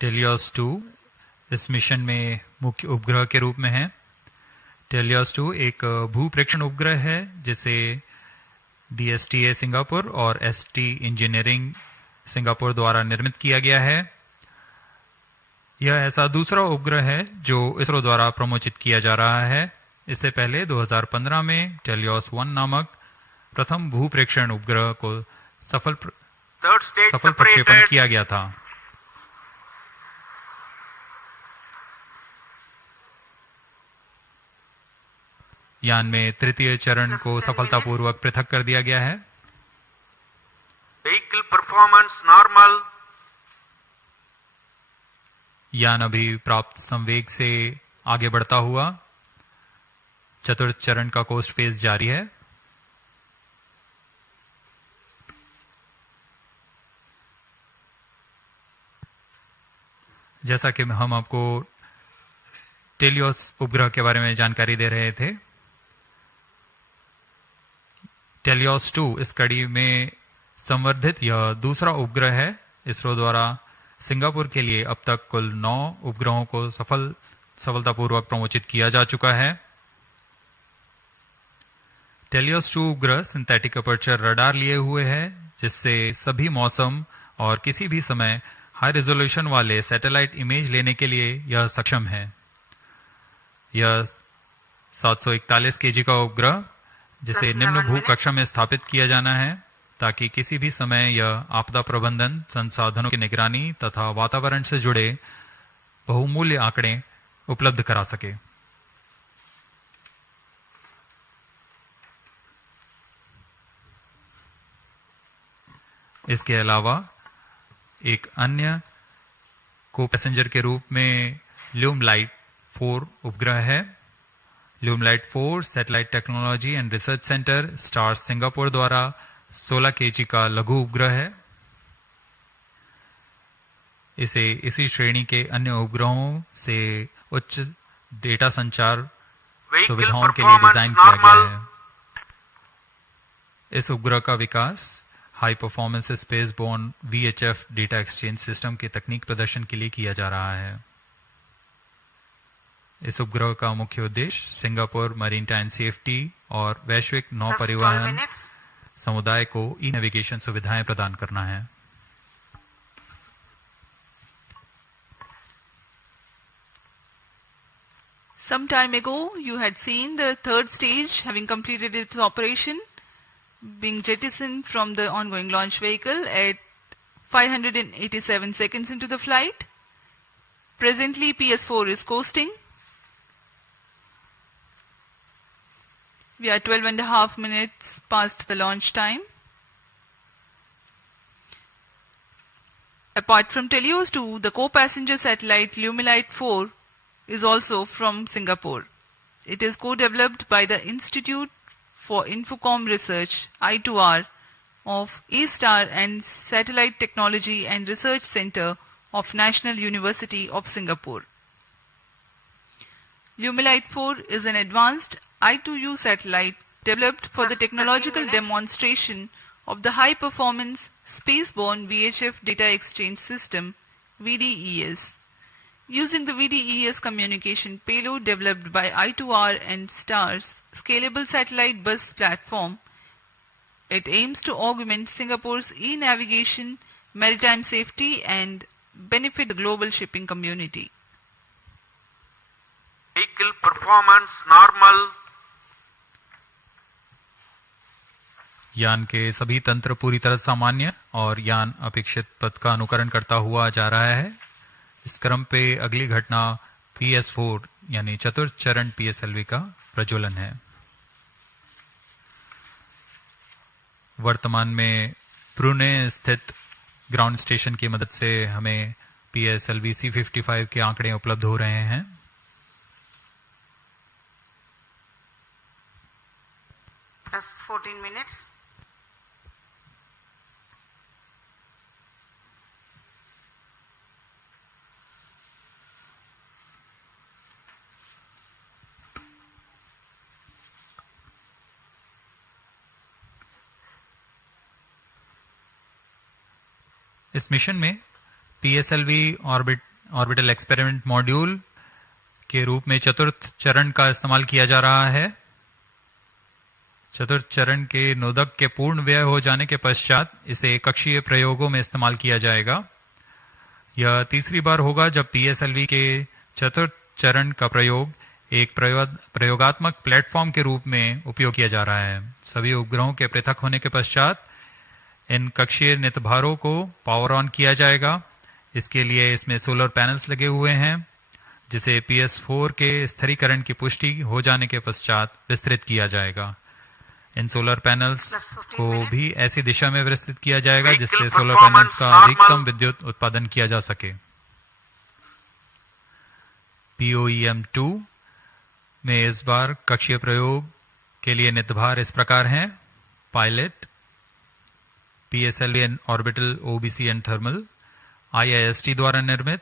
TeLEOS-2 इस mission में मुख्य उपग्रह के रूप में है। TeLEOS-2 एक भूप्रेक्षण उपग्रह है जिसे DSTA सिंगापुर और ST इंजीनियरिंग सिंगापुर द्वारा निर्मित किया गया है। यह ऐसा दूसरा उपग्रह है जो इसरो द्वारा प्रमोचित किया जा रहा है। इससे पहले 2015 में TeLEOS-1 नामक प्रथम भूप्रेक्षण उपग्रह को सफल Third stage प्रक्षेपण separated. किया गया था। यान में तृतीय चरण को सफलतापूर्वक पृथक कर दिया गया है। Vehicle performance normal. यान अभी प्राप्त संवेग से आगे बढ़ता हुआ चतुर्थ चरण का कोस्ट फेज जारी है। जैसा कि हम आपको टेलियोस उपग्रह के बारे में जानकारी दे रहे थे, TeLEOS-2 इस कड़ी में संवर्धित यह दूसरा उपग्रह है। इसरो द्वारा सिंगापुर के लिए अब तक कुल 9 उपग्रहों को सफलतापूर्वक प्रमोचित किया जा चुका है। TeLEOS-2 उपग्रह सिंथेटिक अपर्चर रडार लिए हुए है, जिससे सभी मौसम और किसी भी समय हाई रेजोल्यूशन वाले सैटेलाइट इमेज लेने के लिए यह सक्षम है। यह 741 केजी का उपग्रह, जिसे निम्न भू कक्षा में स्थापित किया जाना है, ताकि किसी भी समय यह आपदा प्रबंधन, संसाधनों की निगरानी तथा वातावरण से जुड़े बहुमूल्य आंकड़े उपलब्ध करा सके। इसके अलावा एक अन्य को पैसेंजर के रूप में ल्यूमलाइट 4 उपग्रह है। ल्यूमलाइट 4 satellite technology and research centre star Singapore द्वारा 16 केजी का लघु उपग्रह है। इसे इसी श्रेणी के अन्य उपग्रहों से उच्च डेटा संचार सुविधाओं के लिए डिजाइन किया गया है। इस उपग्रह का विकास high performance space borne VHF data exchange system के तकनीक प्रदर्शन के लिए किया जा रहा है। इस उपग्रह का मुख्य उद्देश्य सिंगापुर मरीन टाइम सेफ्टी और वैश्विक नौ परिवहन समुदाय को ई नेविगेशन सुविधाएं प्रदान करना है। Some time ago, you had seen the third stage having completed its operation, being jettisoned from the ongoing launch vehicle at 587 seconds into the flight. Presently, PS4 is coasting. We are 12.5 minutes past the launch time. Apart from TeLEOS-2, the co-passenger satellite Lumilite 4 is also from Singapore. It is co-developed by the Institute for Infocom Research, I2R, of A-Star and Satellite Technology and Research Center of National University of Singapore. Lumilite 4 is an advanced I2U satellite developed for the technological demonstration of the high-performance spaceborne VHF data exchange system, VDES. Using the VDES communication payload developed by I2R and STAR's scalable satellite bus platform, it aims to augment Singapore's e-navigation, maritime safety and benefit the global shipping community. Vehicle performance normal. यान के सभी तंत्र पूरी तरह सामान्य और यान अपेक्षित पथ का अनुकरण करता हुआ जा रहा है। इस क्रम पे अगली घटना PS4 यानी चतुर्थ चरण PSLV का प्रज्वलन है। वर्तमान में पुणे स्थित ग्राउंड स्टेशन की मदद से हमें PSLV-C55 के आंकड़े उपलब्ध हो रहे हैं। Plus 14 minutes. इस मिशन में PSLV ऑर्बिटल एक्सपेरिमेंट मॉड्यूल के रूप में चतुर्थ चरण का इस्तेमाल किया जा रहा है। चतुर्थ चरण के नोदक के पूर्ण व्यय हो जाने के पश्चात इसे कक्षीय प्रयोगों में इस्तेमाल किया जाएगा। यह तीसरी बार होगा जब PSLV के चतुर्थ चरण का प्रयोग एक प्रयोगात्मक प्लेटफॉर्म के रूप में उपयोग किया जा रहा है। सभी उपग्रहों के पृथक होने के पश्चात इन कक्षीय नितभारों को पावर ऑन किया जाएगा। इसके लिए इसमें सोलर पैनल्स लगे हुए हैं, जिसे PS4 के स्थिरीकरण की पुष्टि हो जाने के पश्चात विस्तृत किया जाएगा। इन सोलर पैनल्स को भी ऐसी दिशा में विस्तृत किया जाएगा जिससे सोलर पैनल्स का अधिकतम विद्युत उत्पादन किया जा सके। POEM-2 में इस बार कक्षीय प्रयोग के लिए नितभार इस प्रकार हैं: pilot, PSLV and orbital OBC and thermal, IIST द्वारा निर्मित,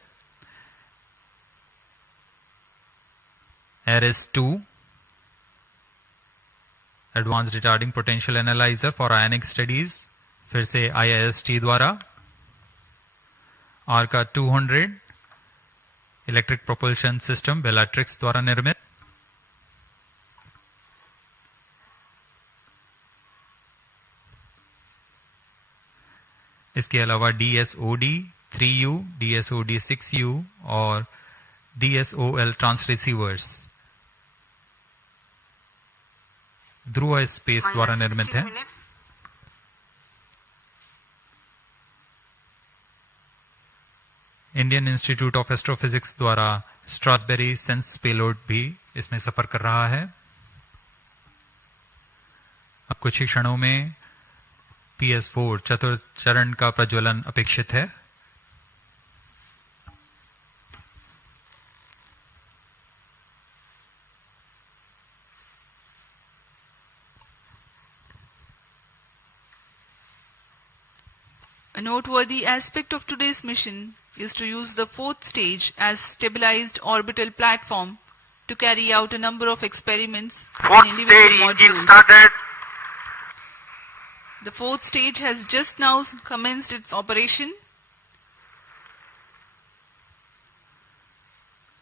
ARIS-2 advance retarding potential analyser for ionic studies, फिर से IIST द्वारा, आर्का 200 इलेक्ट्रिक प्रोपल्शन सिस्टम बेलाट्रिक्स द्वारा निर्मित, इसके अलावा DSOD 3U, DSOD 6U और DSOL ट्रांसरिसीवर्स ध्रुव स्पेस द्वारा निर्मित है। इंडियन इंस्टीट्यूट ऑफ एस्ट्रोफिजिक्स द्वारा स्ट्रासबेरी सेंस पेलोड भी इसमें सफर कर रहा है। अब कुछ ही क्षणों में PS4 चतुर्थ चरण का प्रज्वलन अपेक्षित है। A noteworthy aspect of today's mission is to use the fourth stage as stabilized orbital platform to carry out a number of experiments Fourth in individual stage engine modules. started. The fourth stage has just now commenced its operation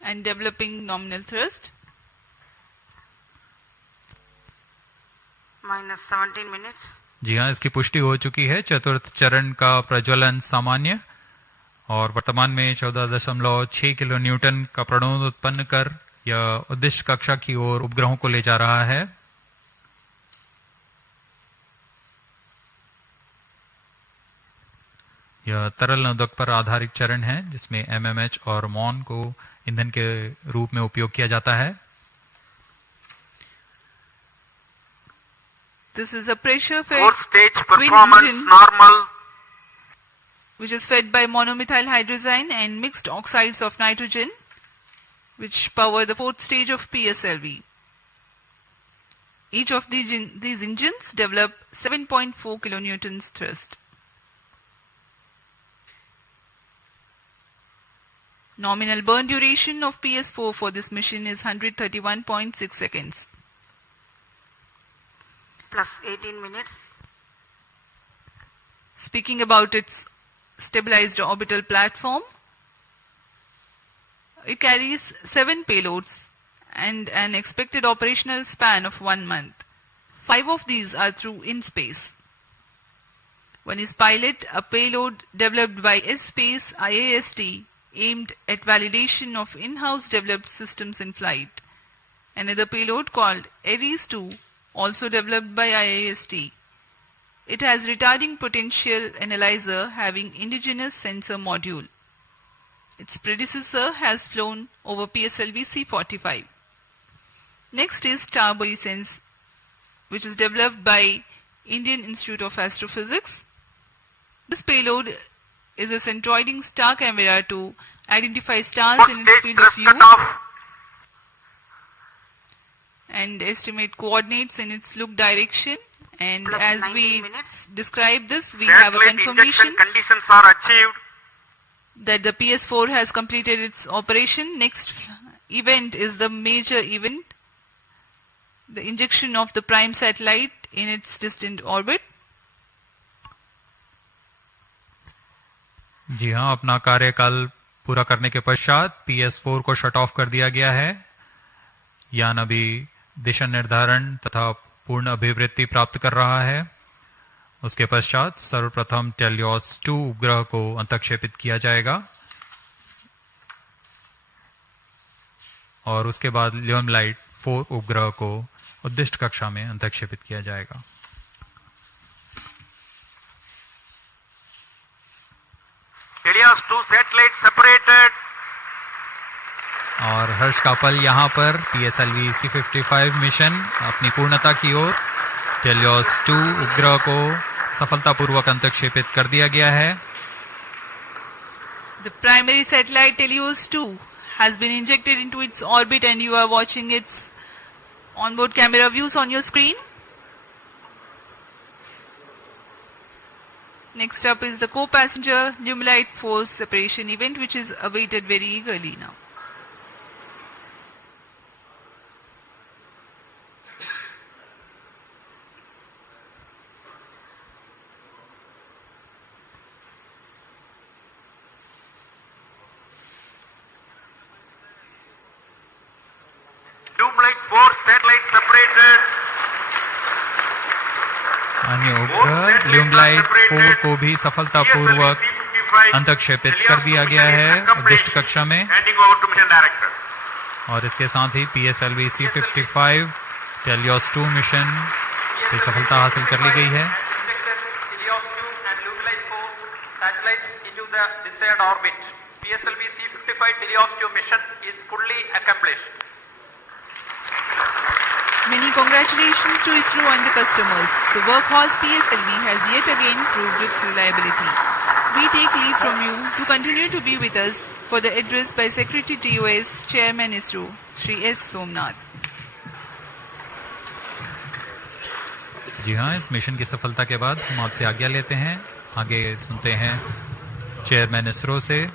and developing nominal thrust. minus 17 minutes. जी हाँ, इसकी पुष्टि हो चुकी है। चतुर्थ चरण का प्रज्वलन सामान्य और वर्तमान में 14.6 किलो न्यूटन का प्रणोद उत्पन्न कर यह उद्दिष्ट कक्षा की ओर उपग्रहों को ले जा रहा है। यह तरल नोदक पर आधारित चरण है जिसमें MMH और MON को ईंधन के रूप में उपयोग किया जाता है। This is a pressure fed Fourth stage twin performance engine normal. which is fed by monomethyl hydrazine and mixed oxides of nitrogen, which power the fourth stage of PSLV. Each of these engines develop 7.4 kilonewtons thrust. Nominal burn duration of PS4 for this mission is 131.6 seconds. Plus 18 minutes. Speaking about its stabilized orbital platform, it carries 7 payloads and an expected operational span of 1 month. 5 of these are through in-space. One is pilot, a payload developed by S-Space IAST aimed at validation of in-house developed systems in flight. Another payload called ARIS-2, also developed by IAST. It has retarding potential analyzer having indigenous sensor module. Its predecessor has flown over PSLV-C55. Next is TarboSense, which is developed by Indian Institute of Astrophysics. This payload is a centroiding star camera to identify stars Fourth in its stage field of thrust view cutoff. and estimate coordinates in its look direction. And Plus as 19 we minutes. describe this, we have a Satellite confirmation injection conditions are achieved. that the PS4 has completed its operation. Next event is the major event, the injection of the prime satellite in its distant orbit. जी हाँ, अपना कार्यकाल पूरा करने के पश्चात PS4 को shut off कर दिया गया है। यान अभी दिशा निर्धारण तथा पूर्ण अभिवृत्ति प्राप्त कर रहा है। उसके पश्चात सर्वप्रथम TeLEOS-2 उपग्रह को अंतक्षेपित किया जाएगा और उसके बाद ल्यूमलाइट 4 उपग्रह को उद्दिष्ट कक्षा में अंतक्षेपित किया जाएगा। TeLEOS-2 satellite separated. और हर्ष का पल यहाँ पर PSLV-C55 मिशन अपनी पूर्णता की ओर। TeLEOS-2 उपग्रह को सफलतापूर्वक अंतक्षेपित कर दिया गया है। The primary satellite TeLEOS-2 has been injected into its orbit and you are watching its onboard camera views on your screen. Next up is the co-passenger Limelight Force separation event, which is awaited very eagerly now. Limelight 4 satellite separated. अन्य उपग्रह ल्यूमलाइट 4 को भी सफलतापूर्वक अंतक्षेपित कर दिया गया है उद्दिष्ट कक्षा में। Handing over to mission director. और इसके साथ ही PSLV-C55 TeLEOS-2 मिशन की सफलता हासिल कर ली गई है। TeLEOS-2 and Limelight 4 satellites into the desired orbit. PSLV-C55 TeLEOS-2 mission is fully accomplished. Many congratulations to ISRO and the customers. The workhorse PSLV has yet again proved its reliability. We take leave from you to continue to be with us for the address by Secretary TOS, Chairman ISRO, Shri S. Somnath. जी हाँ, इस mission की सफलता के बाद हम आपसे आज्ञा लेते हैं। आगे सुनते हैं चेयरमैन इसरो से।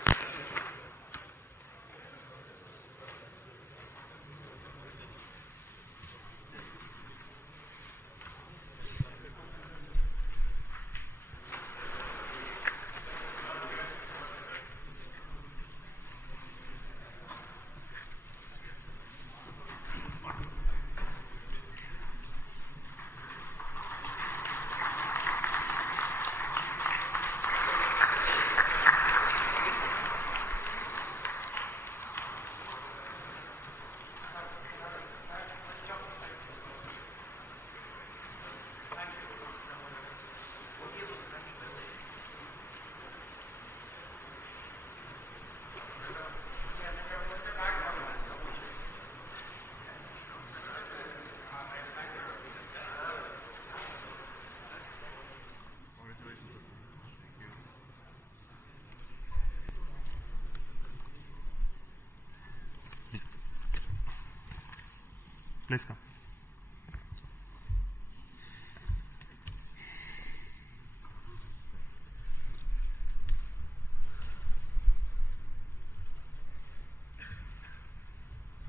Please come.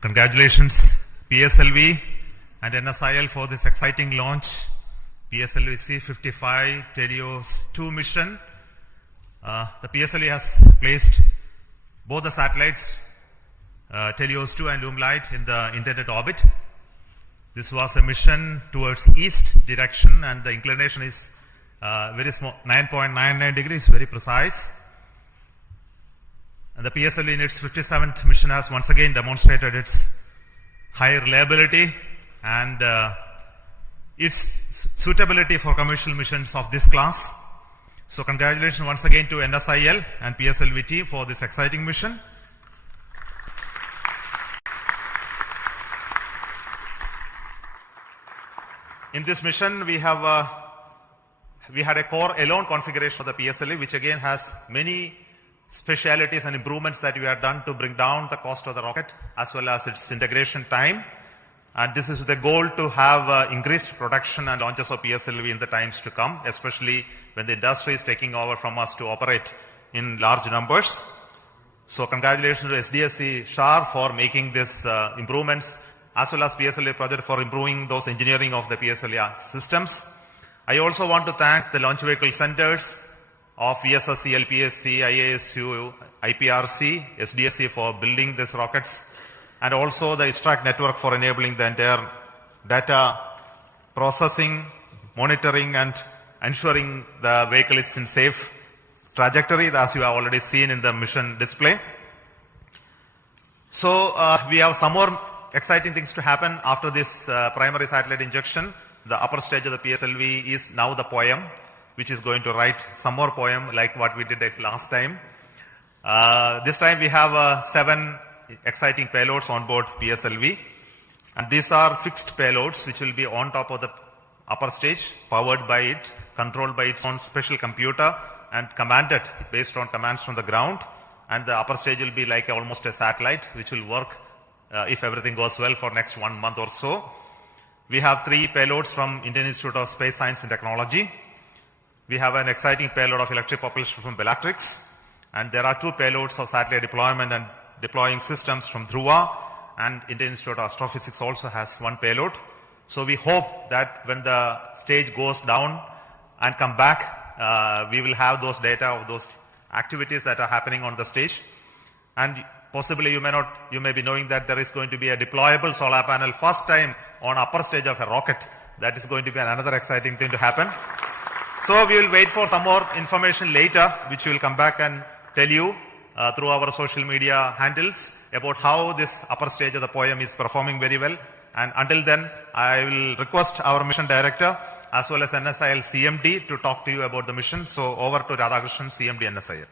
Congratulations PSLV and NSIL for this exciting launch. PSLV-C55 TeLEOS-2 mission. The PSLV has placed both the satellites TeLEOS-2 and Limelight in the intended orbit. This was a mission towards east direction and the inclination is very small, 9.99 degrees, very precise. And the PSLV in its 57th mission has once again demonstrated its high reliability and its suitability for commercial missions of this class. So congratulations once again to NSIL and PSLV team for this exciting mission. In this mission, we had a core alone configuration of the PSLV, which again has many specialities and improvements that we have done to bring down the cost of the rocket as well as its integration time. And this is with the goal to have increased production and launches of PSLV in the times to come, especially when the industry is taking over from us to operate in large numbers. So congratulations to SDSC SHAR for making these improvements, as well as PSLV project for improving those engineering of the PSLV systems. I also want to thank the launch vehicle centers of VSSC, LPSC, IASU, IPRC, SDSC for building these rockets, and also the ISTRAC network for enabling the entire data processing, monitoring, and ensuring the vehicle is in safe trajectory, as you have already seen in the mission display. So we have some more exciting things to happen after this primary satellite injection. The upper stage of the PSLV is now the poem, which is going to write some more poem like what we did last time. This time we have 7 exciting payloads on board PSLV, and these are fixed payloads which will be on top of the upper stage, powered by it, controlled by its own special computer, and commanded based on commands from the ground. And the upper stage will be like almost a satellite which will work if everything goes well for next 1 month or so. We have 3 payloads from Indian Institute of Space Science and Technology. We have an exciting payload of electric propulsion from Bellatrix, and there are 2 payloads of satellite deployment and deploying systems from Dhruva, and Indian Institute of Astrophysics also has 1 payload. So we hope that when the stage goes down and come back, we will have those data of those activities that are happening on the stage. And possibly you may be knowing that there is going to be a deployable solar panel first time on upper stage of a rocket. That is going to be another exciting thing to happen. So we will wait for some more information later, which we will come back and tell you through our social media handles about how this upper stage of the poem is performing very well. And until then, I will request our mission director as well as NSIL CMD to talk to you about the mission. So over to Radhakrishnan, CMD NSIL.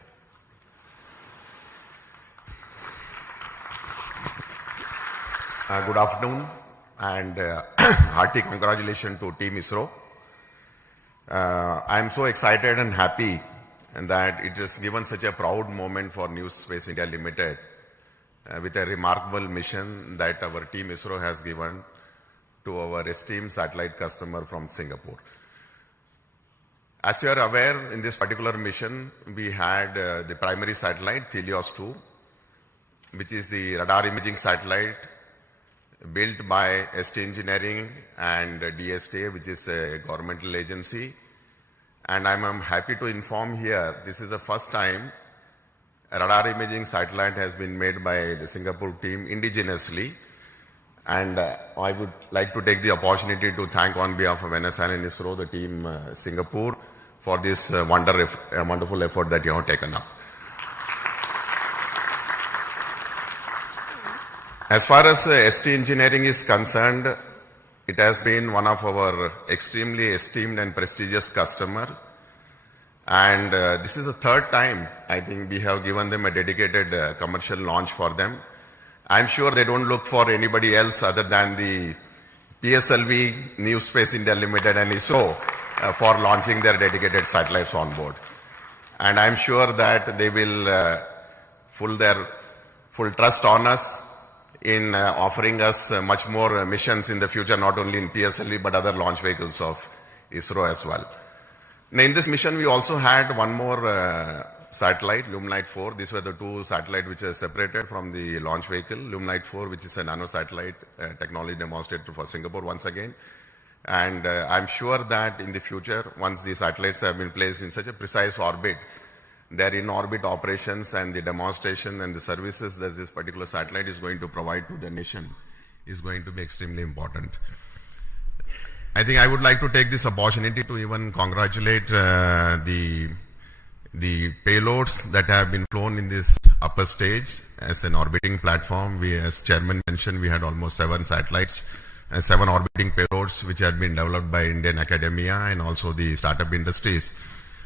Good afternoon and hearty congratulations to Team ISRO. I am so excited and happy that it has given such a proud moment for New Space India Limited with a remarkable mission that our Team ISRO has given to our esteemed satellite customer from Singapore. As you are aware, in this particular mission, we had the primary satellite, TeLEOS-2, which is the radar imaging satellite built by ST Engineering and DSTA, which is a governmental agency. And I'm happy to inform here, this is the first time a radar imaging satellite has been made by the Singapore team indigenously. And I would like to take the opportunity to thank on behalf of NSIL and ISRO, the team Singapore, for this wonderful effort that you have taken up. As far as ST Engineering is concerned, it has been one of our extremely esteemed and prestigious customer. And this is the 3rd time, I think, we have given them a dedicated commercial launch for them. I'm sure they don't look for anybody else other than the PSLV, New Space India Limited and ISRO for launching their dedicated satellites on board. And I'm sure that they will put their full trust on us in offering us much more missions in the future, not only in PSLV but other launch vehicles of ISRO as well. Now, in this mission, we also had one more satellite, Luminite 4. These were the 2 satellites which are separated from the launch vehicle. Luminite 4, which is a nano-satellite technology demonstrated for Singapore once again. And I'm sure that in the future, once the satellites have been placed in such a precise orbit, their in-orbit operations and the demonstration and the services that this particular satellite is going to provide to the nation is going to be extremely important. I think I would like to take this opportunity to even congratulate the payloads that have been flown in this upper stage as an orbiting platform. We, as Chairman mentioned, we had almost 7 satellites and 7 orbiting payloads which had been developed by Indian academia and also the startup industries.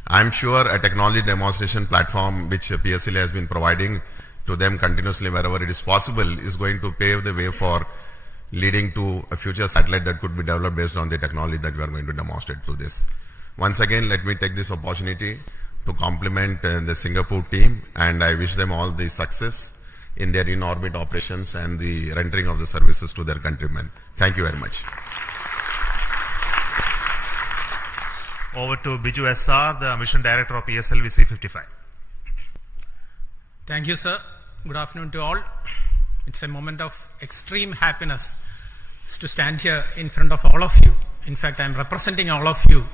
I'm sure a technology demonstration platform which PSLV has been providing to them continuously wherever it is possible is going to pave the way for leading to a future satellite that could be developed based on the technology that we are going to demonstrate through this. Once again, let me take this opportunity to compliment the Singapore team, and I wish them all the success in their in-orbit operations and the rendering of the services to their countrymen. Thank you very much. Over to Biju SR, the Mission Director of PSLV-C55. Thank you, sir. Good afternoon to all. It's a moment of extreme happiness to stand here in front of all of you. In fact, I'm representing all of you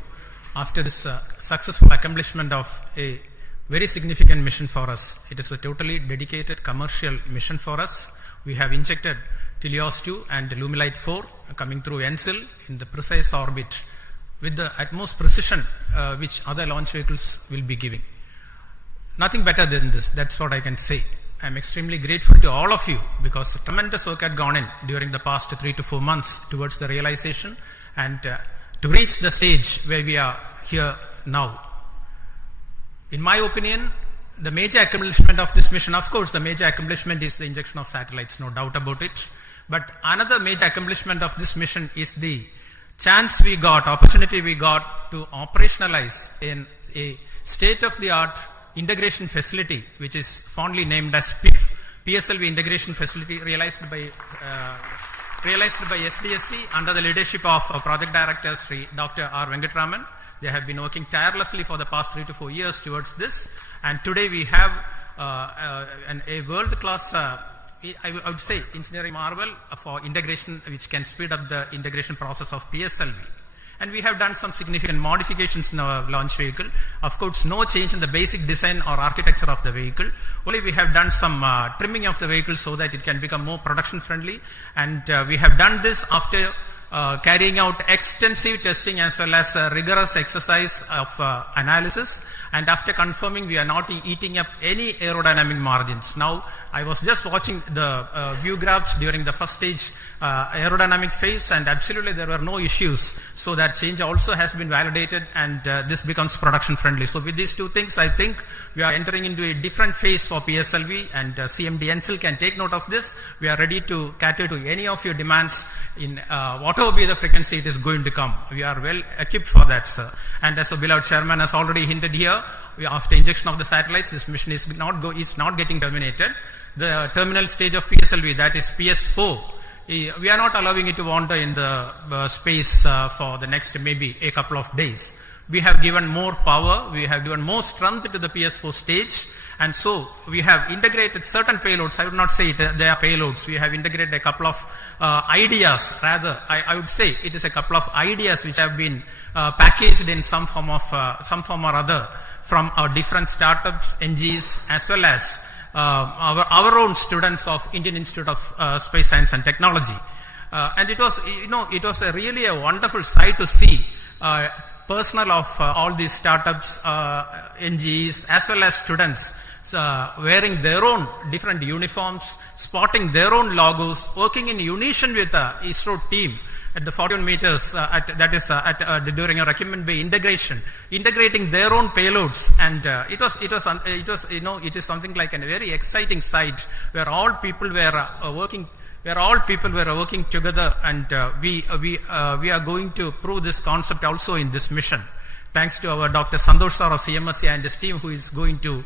after this successful accomplishment of a very significant mission for us. It is a totally dedicated commercial mission for us. We have injected TeLEOS-2 and Luminite 4 coming through NSIL in the precise orbit with the utmost precision which other launch vehicles will be giving. Nothing better than this, that's what I can say. I'm extremely grateful to all of you because tremendous work had gone in during the past 3 to 4 months towards the realization and to reach the stage where we are here now. In my opinion, the major accomplishment of this mission, of course, the major accomplishment is the injection of satellites, no doubt about it. But another major accomplishment of this mission is the chance we got, opportunity we got to operationalize in a state-of-the-art integration facility, which is fondly named as PSLV Integration Facility, realized by SDSC under the leadership of Project Director Sri Dr. R. Venkatraman. They have been working tirelessly for the past 3 to 4 years towards this, and today we have a world-class, I would say, engineering marvel for integration, which can speed up the integration process of PSLV. And we have done some significant modifications in our launch vehicle. Of course, no change in the basic design or architecture of the vehicle. Only we have done some trimming of the vehicle so that it can become more production friendly. And we have done this after carrying out extensive testing as well as rigorous exercise of analysis, and after confirming we are not eating up any aerodynamic margins. Now, I was just watching the view graphs during the first stage aerodynamic phase, and absolutely there were no issues. So that change also has been validated, and this becomes production friendly. So with these two things, I think we are entering into a different phase for PSLV, and CMD NCL can take note of this. We are ready to cater to any of your demands in whatever be the frequency it is going to come. We are well equipped for that, sir. And as the beloved chairman has already hinted here, after injection of the satellites, this mission is not getting terminated. The terminal stage of PSLV, that is PS4, we are not allowing it to wander in the space for the next maybe a couple of days. We have given more power, we have given more strength to the PS4 stage, and so we have integrated certain payloads. I would not say they are payloads. We have integrated a couple of ideas, rather I would say it is a couple of ideas which have been packaged in some form or other from our different startups, NGs, as well as our own students of Indian Institute of Space Science and Technology. And it was really a wonderful sight to see personnel of all these startups, NGs, as well as students wearing their own different uniforms, spotting their own logos, working in unison with the ISRO team at the 41 meters, during a Recumbent Bay integration, integrating their own payloads, and it is something like a very exciting sight where all people were working. Where all people were working together, and we are going to prove this concept also in this mission. Thanks to our Dr. Santosh sir of CMSC and his team, who is going to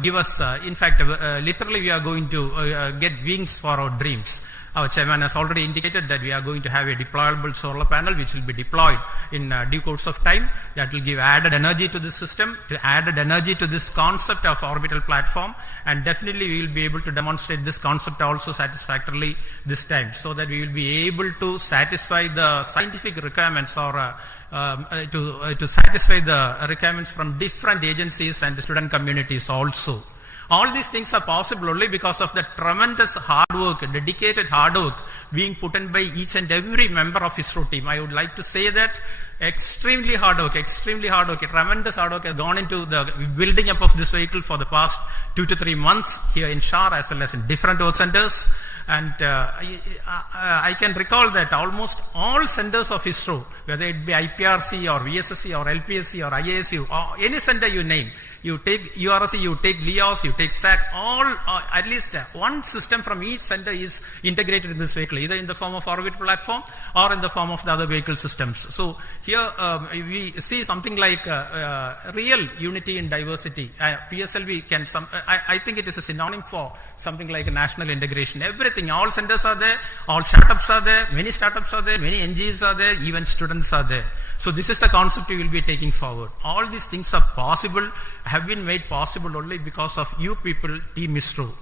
give us, literally we are going to get wings for our dreams. Our chairman has already indicated that we are going to have a deployable solar panel which will be deployed in due course of time. That will give added energy to this system, added energy to this concept of orbital platform, and definitely we will be able to demonstrate this concept also satisfactorily this time, so that we will be able to satisfy the scientific requirements or to satisfy the requirements from different agencies and the student communities also. All these things are possible only because of the tremendous hard work, dedicated hard work being put in by each and every member of ISRO team. I would like to say that extremely hard work, a tremendous hard work has gone into the building up of this vehicle for the past 2 to 3 months here in Shar as well as in different work centers. And I can recall that almost all centers of ISRO, whether it be IPRC or VSSC or LPSC or IASU or any center you name, you take URC, you take LEOS, you take SAT, all at least one system from each center is integrated in this vehicle, either in the form of orbital platform or in the form of the other vehicle systems. So here we see something like real unity in diversity. PSLV can I think it is a synonym for something like a national integration. Everything, all centers are there, all startups are there, many startups are there, many NGOs are there, even students are there. So this is the concept we will be taking forward. All these things are possible, have been made possible only because of you people, Team ISRO.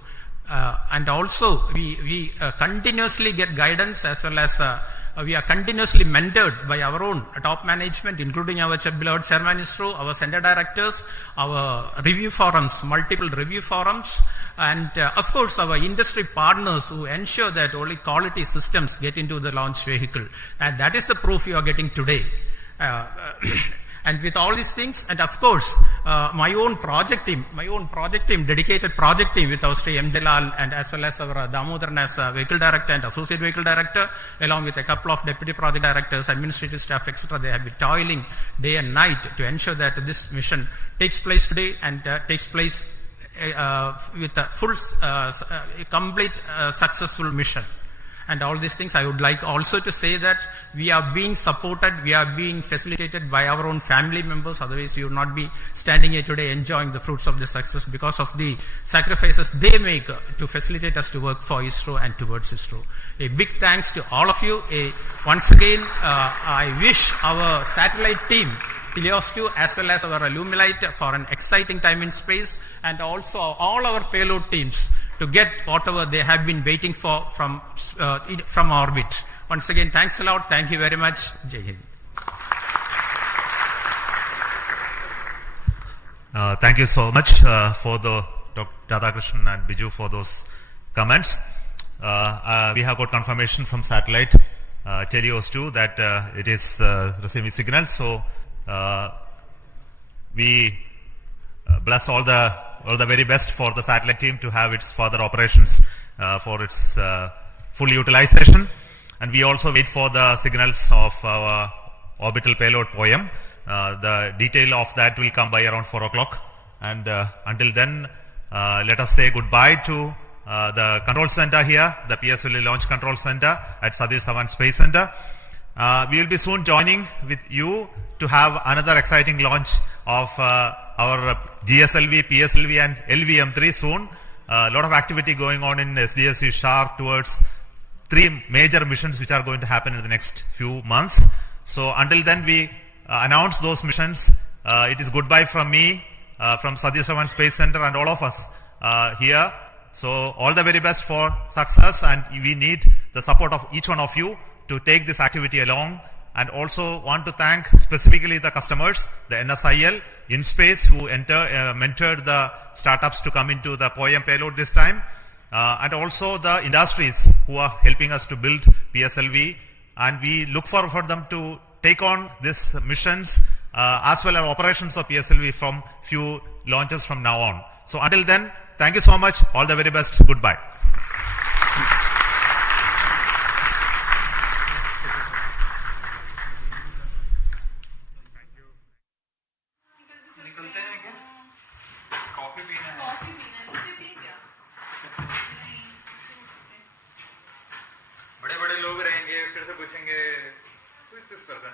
And also we continuously get guidance as well as we are continuously mentored by our own top management, including our beloved chairman ISRO, our center directors, our review forums, multiple review forums, and of course our industry partners who ensure that only quality systems get into the launch vehicle. And that is the proof you are getting today. And with all these things, and of course, my own project team, dedicated project team with our Sri M. Delal and as well as our Damodaran as vehicle director and associate vehicle director, along with a couple of deputy project directors, administrative staff, etc. They have been toiling day and night to ensure that this mission takes place today and takes place with a full, complete, successful mission. And all these things, I would like also to say that we are being supported, we are being facilitated by our own family members. Otherwise, we would not be standing here today enjoying the fruits of the success because of the sacrifices they make to facilitate us to work for ISRO and towards ISRO. A big thanks to all of you. Once again, I wish our satellite team, TeLEOS-2 as well as our Lumilite for an exciting time in space, and also all our payload teams to get whatever they have been waiting for from orbit. Once again, thanks a lot. Thank you very much. Jai Hind. Thank you so much for the Dr. Radhakrishnan and Biju for those comments. We have got confirmation from satellite TeLEOS-2 that it is receiving signals. So we bless all the very best for the satellite team to have its further operations for its full utilization. And we also wait for the signals of our orbital payload POEM. The detail of that will come by around 4 o'clock. And until then, let us say goodbye to the control center here, the PSLV Launch Control Center at Satish Dhawan Space Center. We will be soon joining with you to have another exciting launch of our GSLV, PSLV and LVM3 soon. A lot of activity going on in SDSC SHARP towards 3 major missions which are going to happen in the next few months. So until then we announce those missions. It is goodbye from me, from Satish Dhawan Space Center and all of us here. So all the very best for success, and we need the support of each one of you to take this activity along. And also want to thank specifically the customers, the NSIL, InSpace, who mentored the startups to come into the POEM payload this time, and also the industries who are helping us to build PSLV. And we look forward for them to take on these missions as well as operations of PSLV from few launches from now on. So until then, thank you so much. All the very best. Goodbye. बड़े बड़े लोग रहेंगे, फिर से पूछेंगे who is this person?